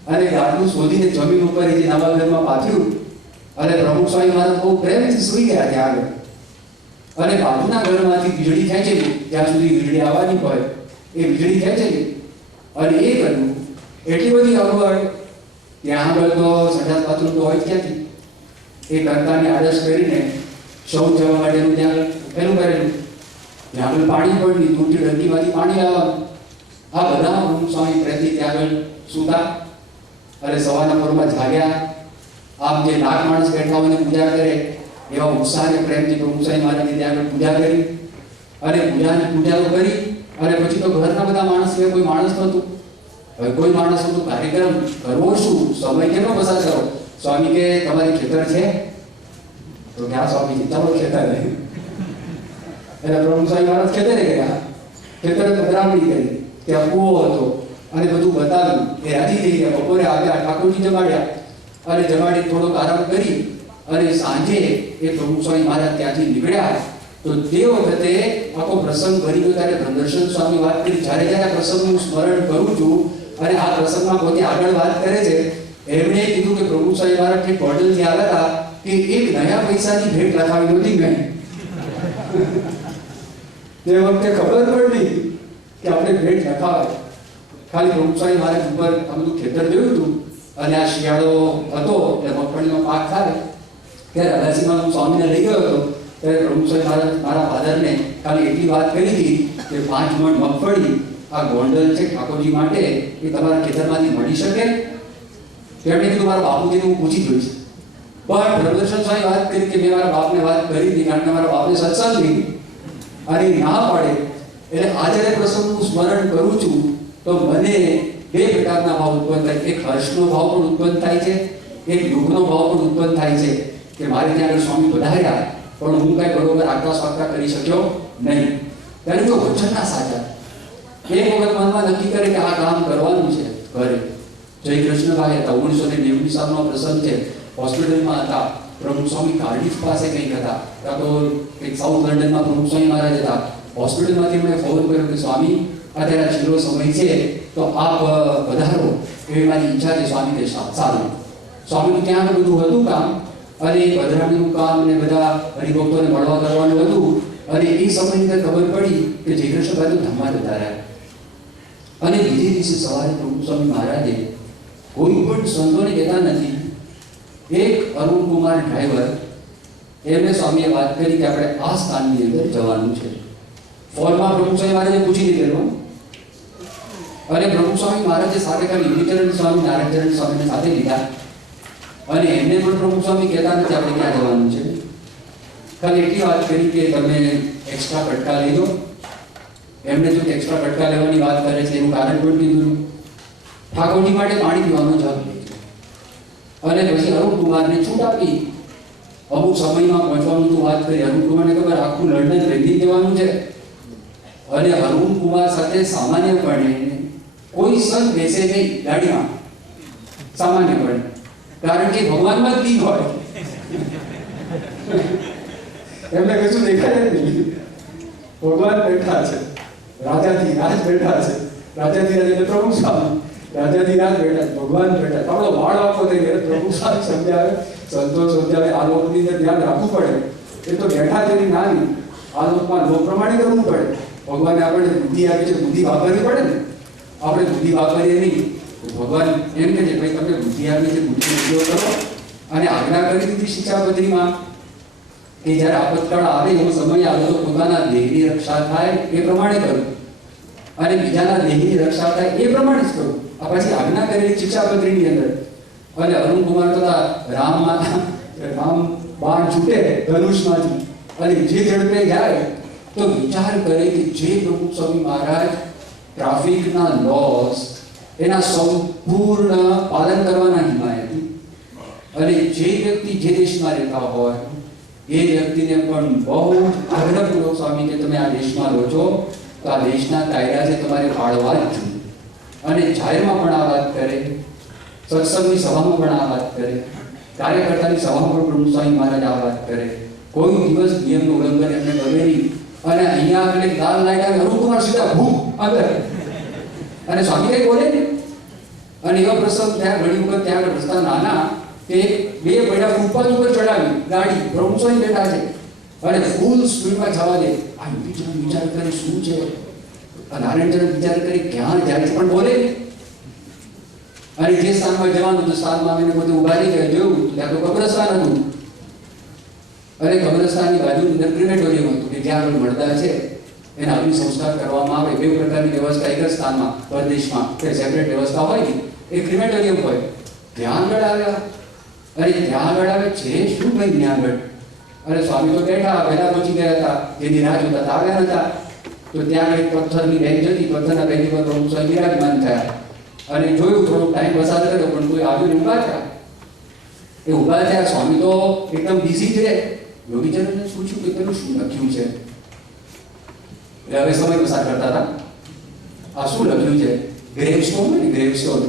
અને ગાડલું શોધીને જમીન ઉપર જે નવા ઘરમાં પાથર્યું અને પ્રભુ સ્વામી મહારાજ બહુ પ્રેમથી સૂઈ ગયા ત્યાં આગળ. અને બાજુના ઘરમાંથી વીજળી ખેંચેલી, જ્યાં સુધી વીજળી આવવાની હોય એ વીજળી ખેંચેલી અને એ કર્યું. એટલી બધી અગવડ, ત્યાં આગળ તો સંડાસ બાથરૂમ તો હોય જ ક્યાંથી. એ કરતાની આદર્શ કરીને શૌચ જવા માટેનું ત્યાં પેલું કરેલું, ત્યાં આગળ પાણી પણ નહીં, દૂરથી ડંકીમાંથી પાણી લાવવાનું. આ બધામાં પ્રભુ સ્વામી પ્રેમથી ત્યાં આગળ સૂતા અને સવારના પરમાં જાગ્યા. આમ જે લાખ માણસ બેઠા હોય પૂજા કરે એવા ઉત્સાહ અને પ્રેમથી પ્રભુ સ્વામી મહારાજની ત્યાં આગળ પૂજા કરી અને પૂજા કરી અને પછી તો ઘરના બધા માણસ સિવાય કોઈ માણસ નહોતું. હવે કોઈ માણસ નહોતું, કાર્યક્રમ કરવો શું, સમય કેનો પસાર કરો? સ્વામી કે તમારી ખેતર છે? તો ક્યાં સ્વામી ચાલો ખેતર નહીં. એટલે પ્રભુ સ્વામી મહારાજ ખેતરે ગયા, ખેતરે પધરામણી કરી, ત્યાં કૂવો હતો અને બધું બતાવ્યું. એ રાજી થઈ ગયા. બપોરે આવ્યા, ઠાકોરજી જમાડ્યા અને જમાડી થોડોક આરામ કરી અને સાંજે એ પ્રભુ સ્વામી મહારાજ ત્યાંથી નીકળ્યા. તો તે વખતે આખો પ્રસંગ ભરી ગયો ત્યારે બ્રહ્મદર્શન સ્વામી વાત કરી, જ્યારે જ્યારે પ્રસંગનું સ્મરણ કરું છું અને આ પ્રસંગમાં પોતે આગળ વાત કરે છે, એમણે કીધું કે પ્રભુ સ્વામી મહારાજ કે ગોંડલથી આવ્યા હતા કે એક નયા પૈસાની ભેટ લખાવી નહોતી મેં. તે વખતે ખબર પડી કે આપણે ભેટ લખાવે. ખાલી પ્રભુ સ્વામી મહારાજ ઉપર આ બધું ખેતર જોયું હતું અને આ શિયાળો હતો એટલે મગફળીનો પાક થાય ત્યારે અગાસીમાં હું સ્વામીને લઈ ગયો હતો. ત્યારે પ્રભુ સ્વામી મહારાજ મારા ફાધરને ખાલી એટલી વાત કરી હતી કે 5 મણ મગફળી આ ગોંડલ છે ઠાકોરજી માટે એ તમારા ખેતરમાંથી મળી શકે? તેમણે કીધું મારા બાપુજીને હું પૂછી જોઈશ. પણ બ્રહ્મદર્શન સ્વામી વાત કરી કે મેં મારા બાપને વાત કરી હતી, કારણ કે મારા બાપને સત્સંગ થઈ અને ના પાડે. એટલે આ જ્યારે પ્રસંગનું સ્મરણ કરું છું તો મને બે પ્રકારના ભાવ ઉત્પન્ન થાય. એક હર્ષનો ભાવ પણ ઉત્પન્ન થાય છે, એક દુઃખનો ભાવ પણ ઉત્પન્ન થાય છે કે મારે ત્યાં આગળ સ્વામી પધાર્યા પણ હું કઈ બરોબર આગતા સ્વાગતા કરી શક્યો નહીં. ત્યારે જો વચનના સાચા એક વખત મનમાં નક્કી કરે કે આ કામ કરવાનું છે ઘરે. જય કૃષ્ણભાઈ હતા, 1990 સાલનો પ્રસંગ છે. હોસ્પિટલમાં હતા, પ્રભુ સ્વામી કાર્ડિફ પાસે કંઈક હતા, ત્યાં તો કંઈક સાઉથ લંડનમાં પ્રભુ સ્વામી મહારાજ હતા. હોસ્પિટલમાંથી એમણે ફોન કર્યો કે સ્વામી અત્યારે છેલ્લો સમય છે તો આપ પધારો એવી મારી ઈચ્છા છે. સ્વામી કે સારું. સ્વામીનું ત્યાં આગળ બધું હતું કામ અને પધરામણીનું કામ અને બધા હરિભક્તોને મળવા કરવાનું હતું. અને એ સમયની અંદર ખબર પડી કે જય કૃષ્ણભાઈ તો ધામમાં જતા રહ્યા. અને બીજે દિવસે સવારે પ્રભુ સ્વામી મહારાજે કોઈ પણ સંતોને કહેતા નથી, એક અરુણકુમાર ડ્રાઈવર એમને સ્વામીએ વાત કરી કે આપણે આ સ્થાનની અંદર જવાનું છે. ફોનમાં પ્રભુ સ્વામી મહારાજે પૂછી લીધેલું અને પ્રભુ સ્વામી મહારાજે સાથે ખાલી યોગીચરણ સ્વામી, નારાયણચરણ સ્વામીને સાથે લીધા અને એમને પણ પ્રભુ સ્વામી કહેતા નથી આપણે ક્યાં જવાનું છે. ખાલી એટલી વાત કરી કે તમે એક્સ્ટ્રા કટકા લઈ લો. એમને જો એક્સ્ટ્રા કટકા લેવાની વાત કરે છે એનું કારણ પણ કીધું. ઠાકોરજી માટે પાણી પીવાનો જગ લીધો અને પછી અરુણકુમારને છૂટ આપી. અમુક સમયમાં પહોંચવાનું તો વાત કરી. અરુણકુમારને ખબર આખું લંડન રેડી દેવાનું છે અને અરુણકુમાર સાથે સામાન્યપણે કોઈ સંત બેસે નહીં ગાડીમાં, સામાન્યપણે, કારણ કે ભગવાનમાં જ લીધ હોય. એમને કશું દેખાય જ નહીં. ભગવાન બેઠા છે, રાજાથી રાજ બેઠા છે, રાજાથી રાજ એટલે પ્રભુ સ્વામી, રાજાથી રાજ બેઠા છે, ભગવાન બેઠા. આપણો વાળ આપવો થઈ ગયો, પ્રભુ સ્વામી સમજાવે, સંતો સમજાવે. આ લોકની અંદર ધ્યાન રાખવું પડે. એ તો બેઠા તેની નાની, આ લોકમાં લોક પ્રમાણે કરવું પડે. ભગવાને આપણને બુદ્ધિ આપી છે, બુદ્ધિ વાપરવી પડે ને. આપણે બુદ્ધિ વાપરીએ નહીં. ભગવાન એમ કહે છે ભાઈ તમને બુદ્ધિ આપી છે, બુદ્ધિનો ઉપયોગ કરો. અને આજ્ઞા કરી દીધી શિક્ષાપત્રીમાં કે જ્યારે આપતકાળ આવે એવો સમય આવે તો પોતાના દેહની રક્ષા થાય એ પ્રમાણે કરું અને બીજાના દેહની રક્ષા થાય એ પ્રમાણે જ કરું. આ પછી આજ્ઞા કરેલી શિક્ષાપત્રીની અંદર. અને અરુણકુમાર તથા રામ બાણ છૂટે ધનુષમાંથી અને જે ઝડપે જાય તો વિચાર કરે કે જે પ્રભુ સ્વામી મહારાજ ટ્રાફિકના લોસ એના સંપૂર્ણ પાલન કરવાના હિમાયતી અને જે વ્યક્તિ જે દેશમાં રહેતા હોય એ વ્યક્તિને પણ બહુ આગ્રહપૂર્વક સ્વામી કે તમે આ દેશમાં રહો છો તો આ દેશના કાયદા છે તમારે પાળવા જ જોઈએ. અને જાહેરમાં પણ આ વાત કરે, સત્સંગની સભામાં પણ આ વાત કરે, કાર્યકર્તાની સભામાં પણ પ્રભુ સ્વામી મહારાજ આ વાત કરે. કોઈ દિવસ નિયમનું ઉલ્લંઘન એમને કરેલી. અને અહીંયા આગળ લાલ લાઈટ આવે, અરુણકુમાર સીધા ભૂ અંદર અને સ્વામી કઈ બોલે ને. અને એવા પ્રસંગ ત્યાં ઘણી વખત ત્યાં આગળ રસ્તા નાના તે બે પૈડા ફૂટપાથ ઉપર ચડાવી ગાડી, પ્રભુ સ્વામી બેઠા છે અને ફૂલ સ્પીડમાં જવા દે. આ વિચાર કરે શું છે, નારાયણચરણ વિચાર કરી ક્યાં જાય છે પણ બોલે. અને જે સ્થાનમાં જવાનું તો સ્થાનમાં આવીને બધું ઉભા રહી ગયા. જોયું ત્યાં તો કબ્રસ્તાન હતું. અને કબ્રસ્તાનની બાજુની અંદર ક્રિમેટોરિયમ હતું કે જ્યાં આગળ મરદા છે એના અગ્નિ સંસ્કાર કરવામાં આવે. બે પ્રકારની વ્યવસ્થા એક જ સ્થાનમાં પરદેશમાં કે સેપરેટ વ્યવસ્થા હોય ને એ ક્રિમેટોરિયમ હોય. ત્યાં આગળ આવ્યા અને ત્યાં આગળ આવે છે શું ભાઈ ત્યાં આગળ? અને સ્વામી તો બેઠા વહેલા પહોંચી ગયા હતા, જેની રાહ જોતા હતા આવ્યા નતા. તો ત્યાં આગળ એક પથ્થરની બેંક જતી, પથ્થરના બેંક પર પ્રભુ સ્વામી વિરાજમાન થયા અને જોયું થોડો ટાઈમ પસાર કર્યો પણ કોઈ આવ્યું ઊભા થયા. એ ઊભા થયા, સ્વામી તો એકદમ બિઝી છે. યોગીજનોને પૂછ્યું કે પેલું શું લખ્યું છે? એટલે હવે સમય પસાર કરતા હતા. આ શું લખ્યું છે? ગ્રેવસ્ટોન હોય ને, ગ્રેવસ્ટોન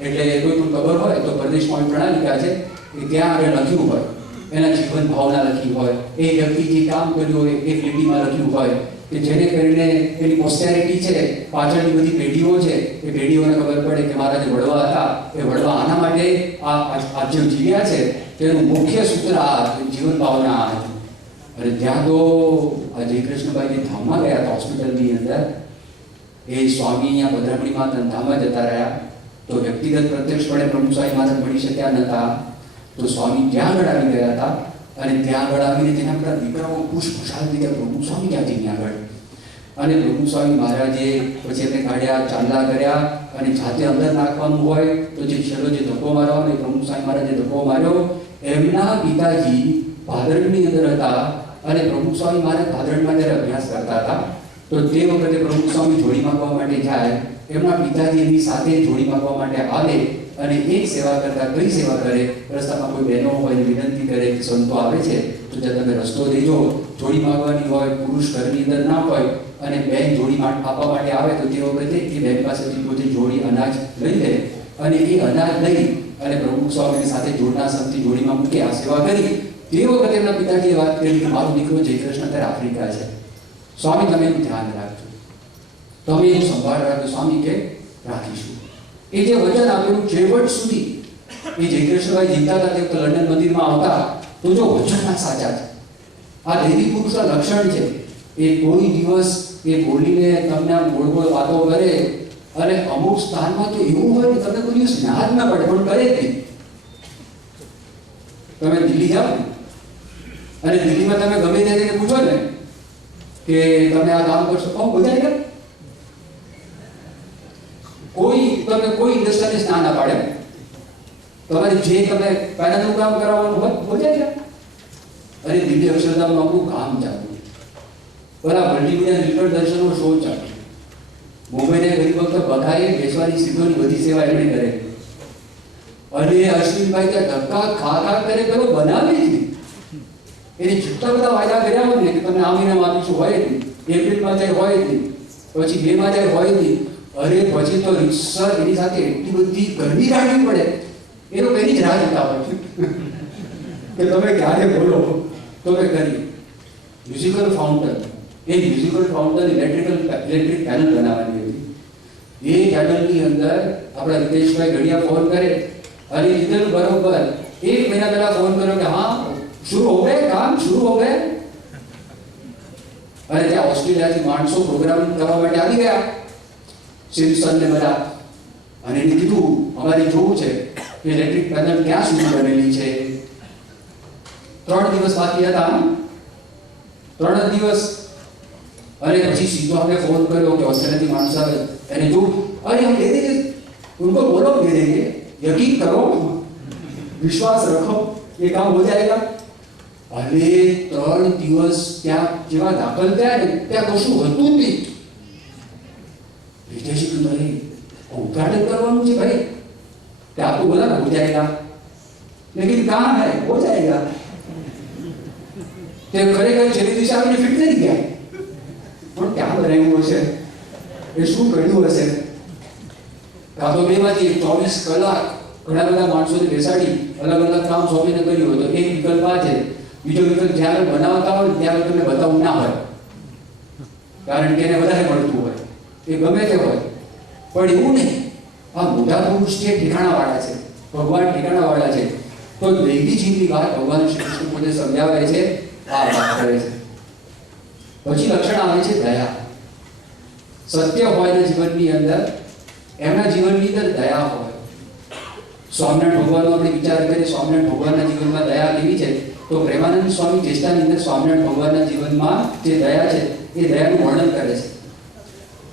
એટલે કોઈ પણ ખબર હોય તો પરદેશમાં પ્રણાલિકા છે કે ત્યાં આગળ લખ્યું હોય, એના જીવન ભાવના લખી હોય, એ વ્યક્તિ જે કામ કર્યું હોય એક લીટીમાં લખ્યું હોય કે જેને કરીને એની પોસ્ટેરિટી છે, પાછળની બધી પેઢીઓ છે, એ પેઢીઓને ખબર પડે કે મારા જે વડવા હતા એ વડવા આના માટે આ જે જીવ્યા છે તેનું મુખ્ય સૂત્ર આ જીવન ભાવના આ હતી. અને ત્યાં તો આ જયકૃષ્ણભાઈ જે ધામમાં ગયા હતા હોસ્પિટલની અંદર, એ સ્વામી અહીંયા ભદ્રમણીમાં ધામમાં જતા રહ્યા તો વ્યક્તિગત પ્રત્યક્ષપણે પ્રમુખ સ્વામી મહારાજ મળી શક્યા નહોતા. તો સ્વામી ત્યાં આગળ આવી ગયા હતા અને ત્યાં આગળ આવીને તેના બધા દીકરાઓ ખુશખુશાલ થઈ ગયા. પ્રમુખ સ્વામી ક્યાંથી ત્યાં આગળ? અને પ્રમુખ સ્વામી મહારાજે પછી એમને કાઢ્યા, ચાંદલા કર્યા અને જાતે અંદર નાખવાનું હોય તો જે છેલ્લો જે ધક્કો મારવાનો એ પ્રમુખ સ્વામી મહારાજે ધક્કો માર્યો. એમના પિતાજી ભાદરણની અંદર હતા અને પ્રમુખ સ્વામી મહારાજ ભાદરણમાં જ્યારે અભ્યાસ કરતા હતા તો તે વખતે પ્રમુખ સ્વામી જોડી માંગવા માટે જાય. એમના પિતાજી એમની સાથે જોડી માંગવા માટે આવે અને એક સેવા કરતા કઈ સેવા કરે? રસ્તામાં કોઈ બહેનો હોય વિનંતી કરે કે સંતો આવે છે તો જ્યાં તમે રસ્તો દેજો. જોડી માંગવાની હોય, પુરુષ ઘરની અંદર ના હોય અને બેન જોડી આપવા માટે આવે તો તે વખતે એ બેન પાસેથી પોતે જોડી અનાજ લઈ લે અને એ અનાજ લઈ અને પ્રમુખ સ્વામીની સાથે જોડના સંતથી જોડીમાં મૂકી આ સેવા કરી. તે વખતે એમના પિતાજીએ વાત કરી કે મારો દીકરો જયકૃષ્ણ અત્યારે આફ્રિકા છે, સ્વામી તમે એનું ધ્યાન રાખજો, તમે એનું સંભાળ રાખજો. સ્વામી કે રાખીશું. એ જે વચન આપેલું છેવટ સુધી એ જયકૃષ્ણભાઈ જીવતા હતા તે લંડન મંદિરમાં આવતા તો જો વચનના સાચા છે. આ દૈવી પુરુષના લક્ષણ છે. એ કોઈ દિવસ એ બોલીને તમને આમ ગોળ ગોળ વાતો કરે અને અમુક સ્થાનમાં તો એવું હોય કે તમને કોઈ દિવસ ના જ ના પડે પણ કરે જ નહીં. તમે દિલ્હી જાઓ ને અને દિલ્હીમાં તમે ગમે તેને પૂછો ને કે તમે આ કામ કરશો તો બધા કરે. કોઈ તમને કોઈ ઇન્ડસ્ટ્રીને ના ના પાડે. તમારે જે તમે પેનલનું કામ કરાવવાનું હોય હો જાય. અરે દિલ્હી અક્ષરધામનું આપણું કામ ચાલુ, બરાબર મલ્ટીમીડિયા રિપોર્ટ દર્શનનો શો ચાલુ, મુંબઈને ગરીબ વખત બધાએ બેસવાની સીટોની બધી સેવા એમણે કરે અને અશ્વિનભાઈ ત્યાં ધક્કા ખા કરે પેલો બનાવે જ નહીં. એને જેટલા બધા વાયદા કર્યા હોય ને કે તમને આ મહિનામાં આપીશું હોય જ નહીં, એપ્રિલમાં જાય હોય જ નહીં, પછી મેમાં જાય હોય જ નહીં. અરે પછી તો રિક્ષા એની સાથે એટલી બધી ગરમી કાઢવી પડે એ લોકો એની જ રાહ જોતા હોય કે તમે ક્યારે બોલો તો મેં કરી. મ્યુઝિકલ ફાઉન્ટન, એ મ્યુઝિકલ ફાઉન્ટન ઇલેક્ટ્રિક પેનલ બનાવવાની હતી. એ પેનલની અંદર આપણા રિતેશભાઈ ઘડિયા ફોન કરે અને લીધેલું બરોબર 1 મહિના પહેલા ફોન કર્યો કે હા शुरू हो गए, काम शुरू हो गए. અને ત્યાં ઓસ્ટ્રેલિયાથી માણસો પ્રોગ્રામ કરવા માટે આવી ગયા સિમ્પસન ને બધા અને એને કીધું અમારે જોવું છે કે ઇલેક્ટ્રિક પેનલ ક્યાં સુધી બનેલી છે. 3 દિવસ બાકી હતા, 3 દિવસ. અને પછી સીધો આપણે ફોન કર્યો કે ઓસ્ટ્રેલિયાથી માણસો આવે એને જોવું. અરે हम दे देंगे, उनको बोलो दे देंगे, यकीन करो, विश्वास रखो, ये काम हो जाएगा. अरे 3 દિવસ ત્યાં જેવા દાખલ થયા ને ત્યાં કશું હતું જ નહીં. વિજયજી તું નહીં ઉદ્ઘાટન કરવાનું છે ભાઈ, કે आपको बोला ना हो जाएगा, लेकिन कहाँ है हो जाएगा. તે ખરેખર જેની દિશા આવીને ફિટ થઈ ગયા પણ ક્યાં બનાવ્યું હશે, એ શું કર્યું હશે. કાં તો બેમાંથી 24 કલાક ઘણા બધા માણસોને બેસાડી અલગ અલગ કામ સોંપીને કર્યું હોય તો એક વિકલ્પ આ છે. બીજો વિકલ્પ જ્યારે બનાવતા હોય ત્યારે તમને બતાવવું ના હોય કારણ કે એને વધારે મળતું હોય, એ ગમે તે હોય. પણ એવું નહીં, આ મોટા પુરુષ છે ઠેકાણાવાળા છે, ભગવાન ઠેકાણાવાળા છે. તો દૈવી જીવની વાત ભગવાન શ્રી કૃષ્ણ પોતે સમજાવે છે, આ વાત કરે છે. પછી લક્ષણ આવે છે દયા. સત્ય હોય ને જીવનની અંદર, એમના જીવનની અંદર દયા હોય. સ્વામિનારાયણ ભગવાનનો આપણે વિચાર કરીએ, સ્વામિનારાયણ ભગવાનના જીવનમાં દયા કેવી છે તો તો પ્રેમાનંદ સ્વામી ચેષ્ટાની અંદર સ્વામિનારાયણ ભગવાનના જીવનમાં જે દયા છે એ દયાનું વર્ણન કરે છે.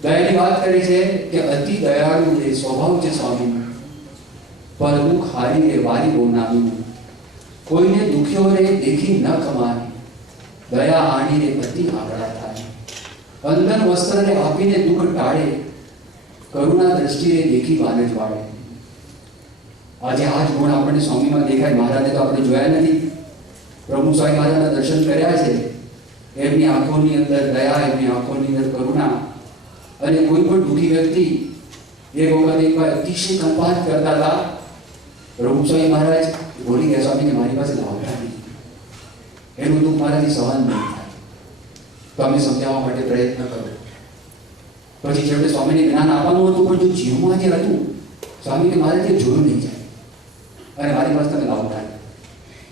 દયાની વાત કરે છે કે અતિ દયાળુ એ સ્વભાવ છે સ્વામીનો, પર દુઃખ હારી રે વારી બહુ નાનું, કોઈને દુખ્યો રે દેખી ન કમાની, દયા આણી રે અતિ આગળા થાય, અંદન વસ્ત્રને આપીને દુઃખ ટાળે, કરુણા દ્રષ્ટિએ દેખી વાન જ વાળે. આજે આ જ ગુણ આપણને સ્વામીમાં દેખાય. મહારાજને તો આપણે જોયા નથી, પ્રભુ સ્વામી મહારાજના દર્શન કર્યા છે. એમની આંખોની અંદર દયા, એમની આંખોની અંદર કરુણા. અને કોઈ પણ દુઃખી વ્યક્તિ એક વખત એકવાર અતિશય કંપાત કરતા હતા, પ્રભુ સ્વામી મહારાજ બોલી ગયા, સ્વામીને મારી પાસે લાવતા નહીં, એનું દુઃખ મારાથી સહન નહીં થાય, તો અમે સમજાવવા માટે પ્રયત્ન કરો. પછી છેવટે સ્વામીને જ્ઞાન આપવાનું હતું, પણ જો જીવમાં જે હતું સ્વામીને મારાથી જોયું નહીં જાય, અને મારી પાસે તમે લાવતા નહીં.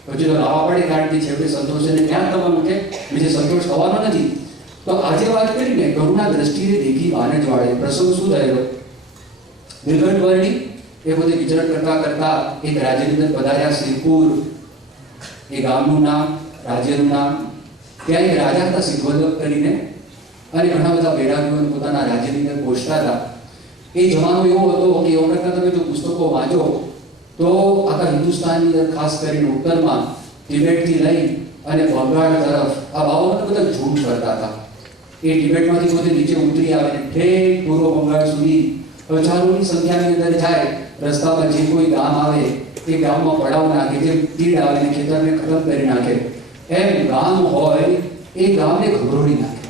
પછી તો લાવવા પડે, કારણ કે છેવટે સંતોષ એને ત્યાં થવાનું છે, બીજે સંતોષ થવાનો નથી. તો આજે વાત કરીને કરુણા દ્રષ્ટિએ દેખી વાને જ વાળે. પ્રસંગ શું થયેલો? નીલકંઠ વર્ણી એ પોતે વિચરણ કરતા કરતા એક રાજ્યની અંદર પધાર્યા, શ્રીપુર એ ગામનું નામ, રાજ્યનું નામ. ત્યાં એક રાજા હતા સિદ્ધવલ્લભ કરીને, અને ઘણા બધા વૈરાગીઓ પોતાના રાજ્યની અંદર પહોંચતા હતા. એ જમાનો એવો હતો કે એ વખતના તમે જો પુસ્તકો વાંચો તો આખા હિન્દુસ્તાનની અંદર, ખાસ કરીને ઉત્તરમાં તિબેટથી લઈ અને બંગાળ તરફ આ બાબતને બધા ઝૂમ કરતા હતા. એ તિબેટમાંથી પોતે નીચે ઉતરી આવે ને ઠેક પૂર્વ બંગાળ સુધી હજારોની સંખ્યાની અંદર જાય. રસ્તામાં જે કોઈ ગામ આવે એ ગામમાં પડાવ નાખે, જે તીડ આવે ને ખેતરને ખતમ કરી નાખે, એમ ગામ હોય એ ગામને ઘબરોડી નાખે.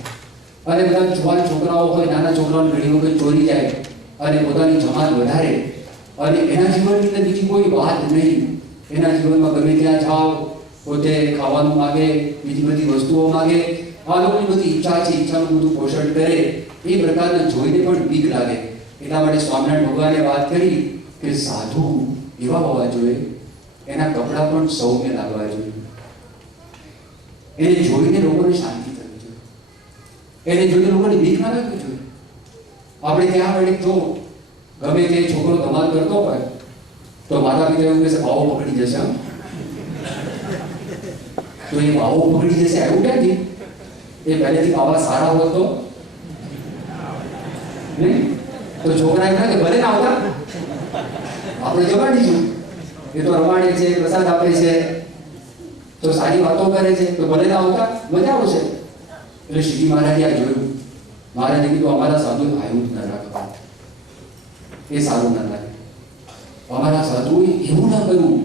અને બધા જુવાન છોકરાઓ હોય, નાના છોકરાઓને ઘણી વખત ચોરી જાય અને પોતાની જમાત વધારે, અને એના જીવનની અંદર બીજી કોઈ વાત નહીં. એના જીવનમાં ગમે ત્યાં જાઓ, પોતે ખાવાનું માગે, બીજી બધી વસ્તુઓ માગે, આ લોકોની બધી ઈચ્છા છે, ઈચ્છાનું બધું પોષણ કરે. એ પ્રકારના જોઈને પણ બીક લાગે. એટલા માટે સ્વામિનારાયણ ભગવાને વાત કરી કે સાધુ એવા હોવા જોઈએ, એના કપડાં પણ સૌમ્ય લાગવા જોઈએ, એને જોઈને લોકોને શાંતિ થવી જોઈએ, એને જોઈને લોકોને બીક ના લાગવી જોઈએ. આપણે ત્યાં આગળ જો ગમે તે છોકરો ધમાલ કરતો હોય તો માતા પિતા એવું કહેશે, ભાવો પકડી જશે. તો એ ભાવો પકડી જશે એવું ક્યાંથી? એ પહેલેથી આવા સારા હોત તો નહીં. તો છોકરા એમ કે ભલે ના આવતા, આપણે જગાડીશું, એ તો રમાડે છે, પ્રસાદ આપે છે, તો સારી વાતો કરે છે, તો ભલે ના આવતા, મજા આવશે. એટલે શ્રીજી મહારાજે આ જોયું. મહારાજે કીધું અમારા સાધુ આવું જ ન રાખવા, એ સારું ન લાગે. અમારા સાધુએ એવું ના કરવું,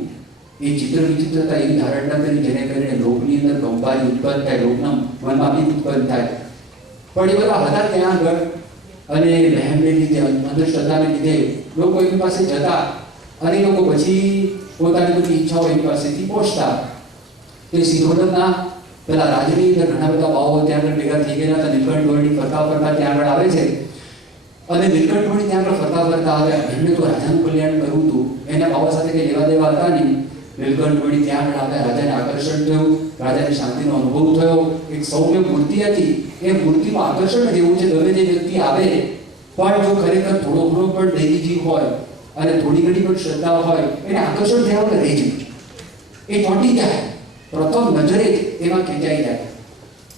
એ ચિત્ર વિચિત્રતા એવી ધારણ ન કરી જેને કરીને લોકની અંદર કંપારી ઉત્પન્ન થાય, લોકના મનમાં બી ઉત્પન્ન થાય. પણ એ બધા હતા ત્યાં આગળ, અને વહેમને લીધે, અંધશ્રદ્ધાને લીધે લોકો એની પાસે જતા, અને લોકો પછી પોતાની બધી ઈચ્છાઓ એની પાસેથી પહોંચતા. તે સિદ્ધવલ્લભના પેલા રાજની અંદર ઘણા બધા ભાવો ત્યાં આગળ ભેગા થઈ ગયેલા હતા. નીલકંઠ વર્ણી ફરતા ફરતા ત્યાં આગળ આવે છે, અને નીલકંઠ વર્ણી ત્યાં આગળ ફરતા ફરતા આવ્યા. એમને તો રાજાનું કલ્યાણ કરવું હતું, એના ભાવો સાથે કંઈ લેવા દેવા હતા નહીં. નીલકંઠ વર્ણી ત્યાં આગળ આવ્યા, રાજાને આકર્ષણ થયું, રાજાને શાંતિનો અનુભવ થયો. એક સૌમ્ય મૂર્તિ હતી, એ મૂર્તિમાં આકર્ષણ જેવું છે. ગમે તે વ્યક્તિ આવે, પણ જો ખરેખર થોડો ઘણો પણ દૈવીજી હોય અને થોડી ઘણી પણ શ્રદ્ધા હોય, એને આકર્ષણ થયા વગર રહી જાય, એ ચોંટી જાય, પ્રથમ નજરે એમાં ખેંચાઈ જાય.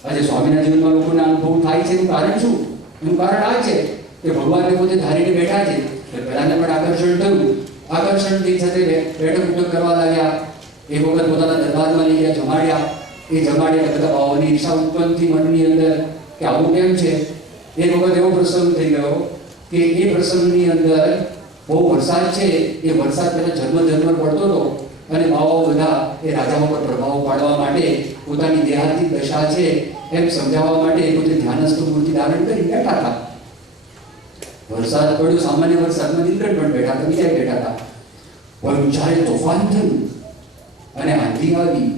આજે સ્વામીના જીવનમાં લોકોને અનુભવ થાય છે. એનું કારણ શું? એનું કારણ આ છે કે ભગવાનને પોતે ધારીને બેઠા છે. પહેલાને પણ આકર્ષણ થયું, આકર્ષણની સાથે બેઠક ઉઠક કરવા લાગ્યા. એક વખત પોતાના દરબારમાં લઈ ગયા, જમાડ્યા. એ જમાડ્યા બધા ભાવોની ઈચ્છા ઉત્પન્ન થઈ મનની અંદર કે આવું કેમ છે. એક વખત એવો પ્રસંગ થઈ ગયો કે એ પ્રસંગની અંદર બહુ વરસાદ છે, એ વરસાદ પહેલા ઝરમર પડતો હતો, અને બાવાઓ બધા એ રાજાઓ પર પ્રભાવ પાડવા માટે પોતાની દેહાતી દશા છે એમ સમજાવવા માટે પોતે ધ્યાનસ્થ મૂર્તિ ધારણ કરી બેઠા હતા. વરસાદ પડ્યો, સામાન્ય વરસાદમાં નીલકંઠ પણ બેઠા હતા, બીજા બેઠા હતા. પણ જ્યારે તોફાન થયું અને આંધી આવી,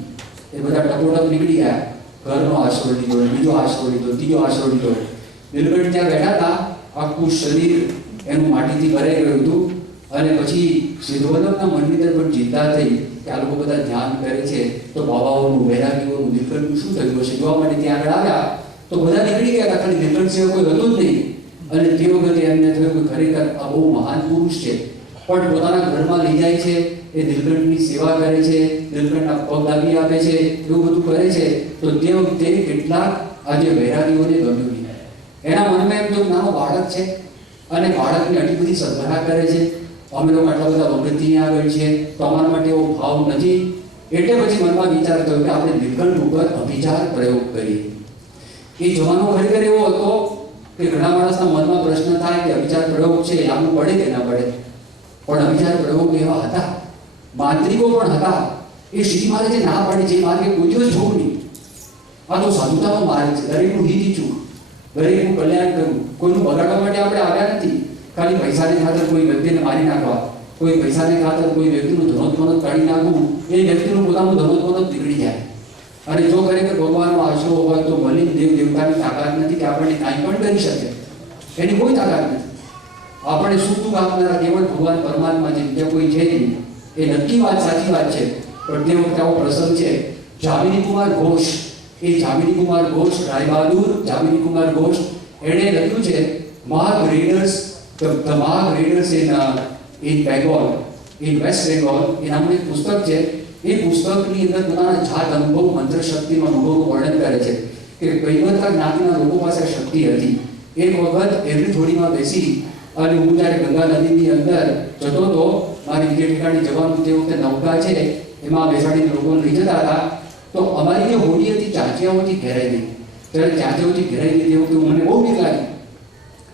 એ બધા ટપોટપ નીકળી ગયા. ઘરનો આશરો લીધો, બીજો આશરો લીધો, ત્રીજો આશરો લીધો. નીલકંઠ ત્યાં બેઠા હતા, આખું શરીર એનું માટીથી ભરાઈ ગયું હતું. અને પછી સિદ્ધવલ્લભના મનની અંદર પણ ચિંતા થઈ કે આ લોકો બધા ધ્યાન કરે છે, તો બાબાઓનું, વૈરાગીઓનું, નીલકંઠનું શું થયું હશે જોવા માટે ત્યાં આગળ આવ્યા. તો બધા નીકળી ગયા, ખાલી નીલકંઠ સિવાય કોઈ હતું જ નહીં. અને તે વખતે એમને થયું કે ખરેખર આ બહુ મહાન પુરુષ છે, પણ પોતાના ઘરમાં લઈ જાય છે, એ નીલકંઠની સેવા કરે છે, નીલકંઠના પગ દાબી આપે છે, એવું બધું કરે છે. તો તે વખતે કેટલાક આજે વૈરાગીઓને ગમ્યું નહીં. એના મનમાં એમ તો નાનો બાળક છે અને બાળકને આટલી બધી સદ્ધરા કરે છે, અમે લોકો આટલા બધા વખતથી આગળ છીએ, તો અમારા માટે એવો ભાવ નથી. એટલે પછી મનમાં વિચાર થયો કે આપણે નીલકંઠ ઉપર અભિચાર પ્રયોગ કરીએ. એ જમાનો ખરેખર એવો હતો કે ઘણા માણસના મનમાં પ્રશ્ન થાય કે અભિચાર પ્રયોગ છે લાગુ પડે કે ના પડે. પણ અભિચાર પ્રયોગ એવા હતા, માંત્રિકો પણ હતા. એ શ્રી મહારાજે ના પાડી, જે માર્ગે કોઈ દિવસ જવું નહીં. આ તો સાધુતાનો માર્ગ છે, દરેકનું હિત ઈચ્છું, દરેકનું કલ્યાણ કરવું. કોઈનું બગાડવા માટે આપણે આવ્યા નથી. ખાલી પૈસાને ખાતર કોઈ વ્યક્તિને મારી નાખવા, કોઈ પૈસાને ખાતર કોઈ વ્યક્તિનું ધનોત્પન્ન કાઢી નાખવું, એ વ્યક્તિનું પોતાનું ધનોત્પન્ન નીકળી જાય. અને જો ખરેખર ભગવાનનો આશરો હોય તો મલિન દેવ દેવતાની તાકાત નથી કે આપણને કાંઈ પણ કરી શકે. એની કોઈ તાકાત નથી. આપણે સુખ દુઃખ આપનારા કેવળ ભગવાન પરમાત્મા છે, બીજા કોઈ છે નહીં. એ નક્કી વાત, સાચી વાત છે. પણ તે વખતે આવો પ્રસંગ છે. જામિની કુમાર ઘોષ, એ જામિની કુમાર ઘોષ, રાયબહાદુર જામિની કુમાર ઘોષ, એણે લખ્યું છે Magh raiders, the Magh raiders in Bengal, in west Bengal. એ નામનું એક પુસ્તક છે. એ પુસ્તકની અંદર પોતાના જાત અનુભવ, મંત્ર શક્તિનો અનુભવનું વર્ણન કરે છે કે કૈવર્તા જ્ઞાતિના લોકો પાસે શક્તિ હતી. એક વખત એવી થોડીમાં બેસી અને હું જ્યારે ગંગા નદીની અંદર જતો હતો, મારી જે ઠેકાણે જવાનું તે વખતે નૌકા છે એમાં બેસાડીને લોકોને લઈ જતા હતા. તો અમારી જે હોડી હતી ચાંચિયાઓથી ઘેરાઈ ગઈ. ત્યારે ચાંચિયાઓથી ઘેરાઈ ગઈ તે વખતે મને બહુ બીક લાગી.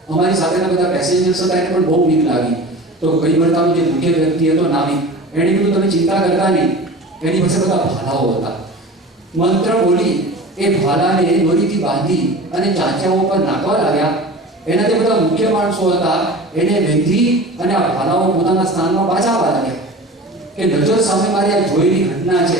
અમારી સાથેના બધા પેસેન્જર્સ હતા એને પણ બહુ બીક લાગી. તો કૈવર્તાનો જે મુખ્ય વ્યક્તિ હતો નાવિક, એણે કીધું તમે ચિંતા કરતા નહીં, એની પાસે બધા ભાલાઓ હતા. મંત્ર બોલી એ ભાલાને દોરીથી બાંધી અને ચાંચિયાઓ પર નાખવા લાગ્યા. એના જે બધા મુખ્ય માણસો હતા એને વેંધી અને આ ભાલાઓ પોતાના સ્થાનમાં પાછા આવવા લાગ્યા. કે નજર સામે મારી આ જોયેલી ઘટના છે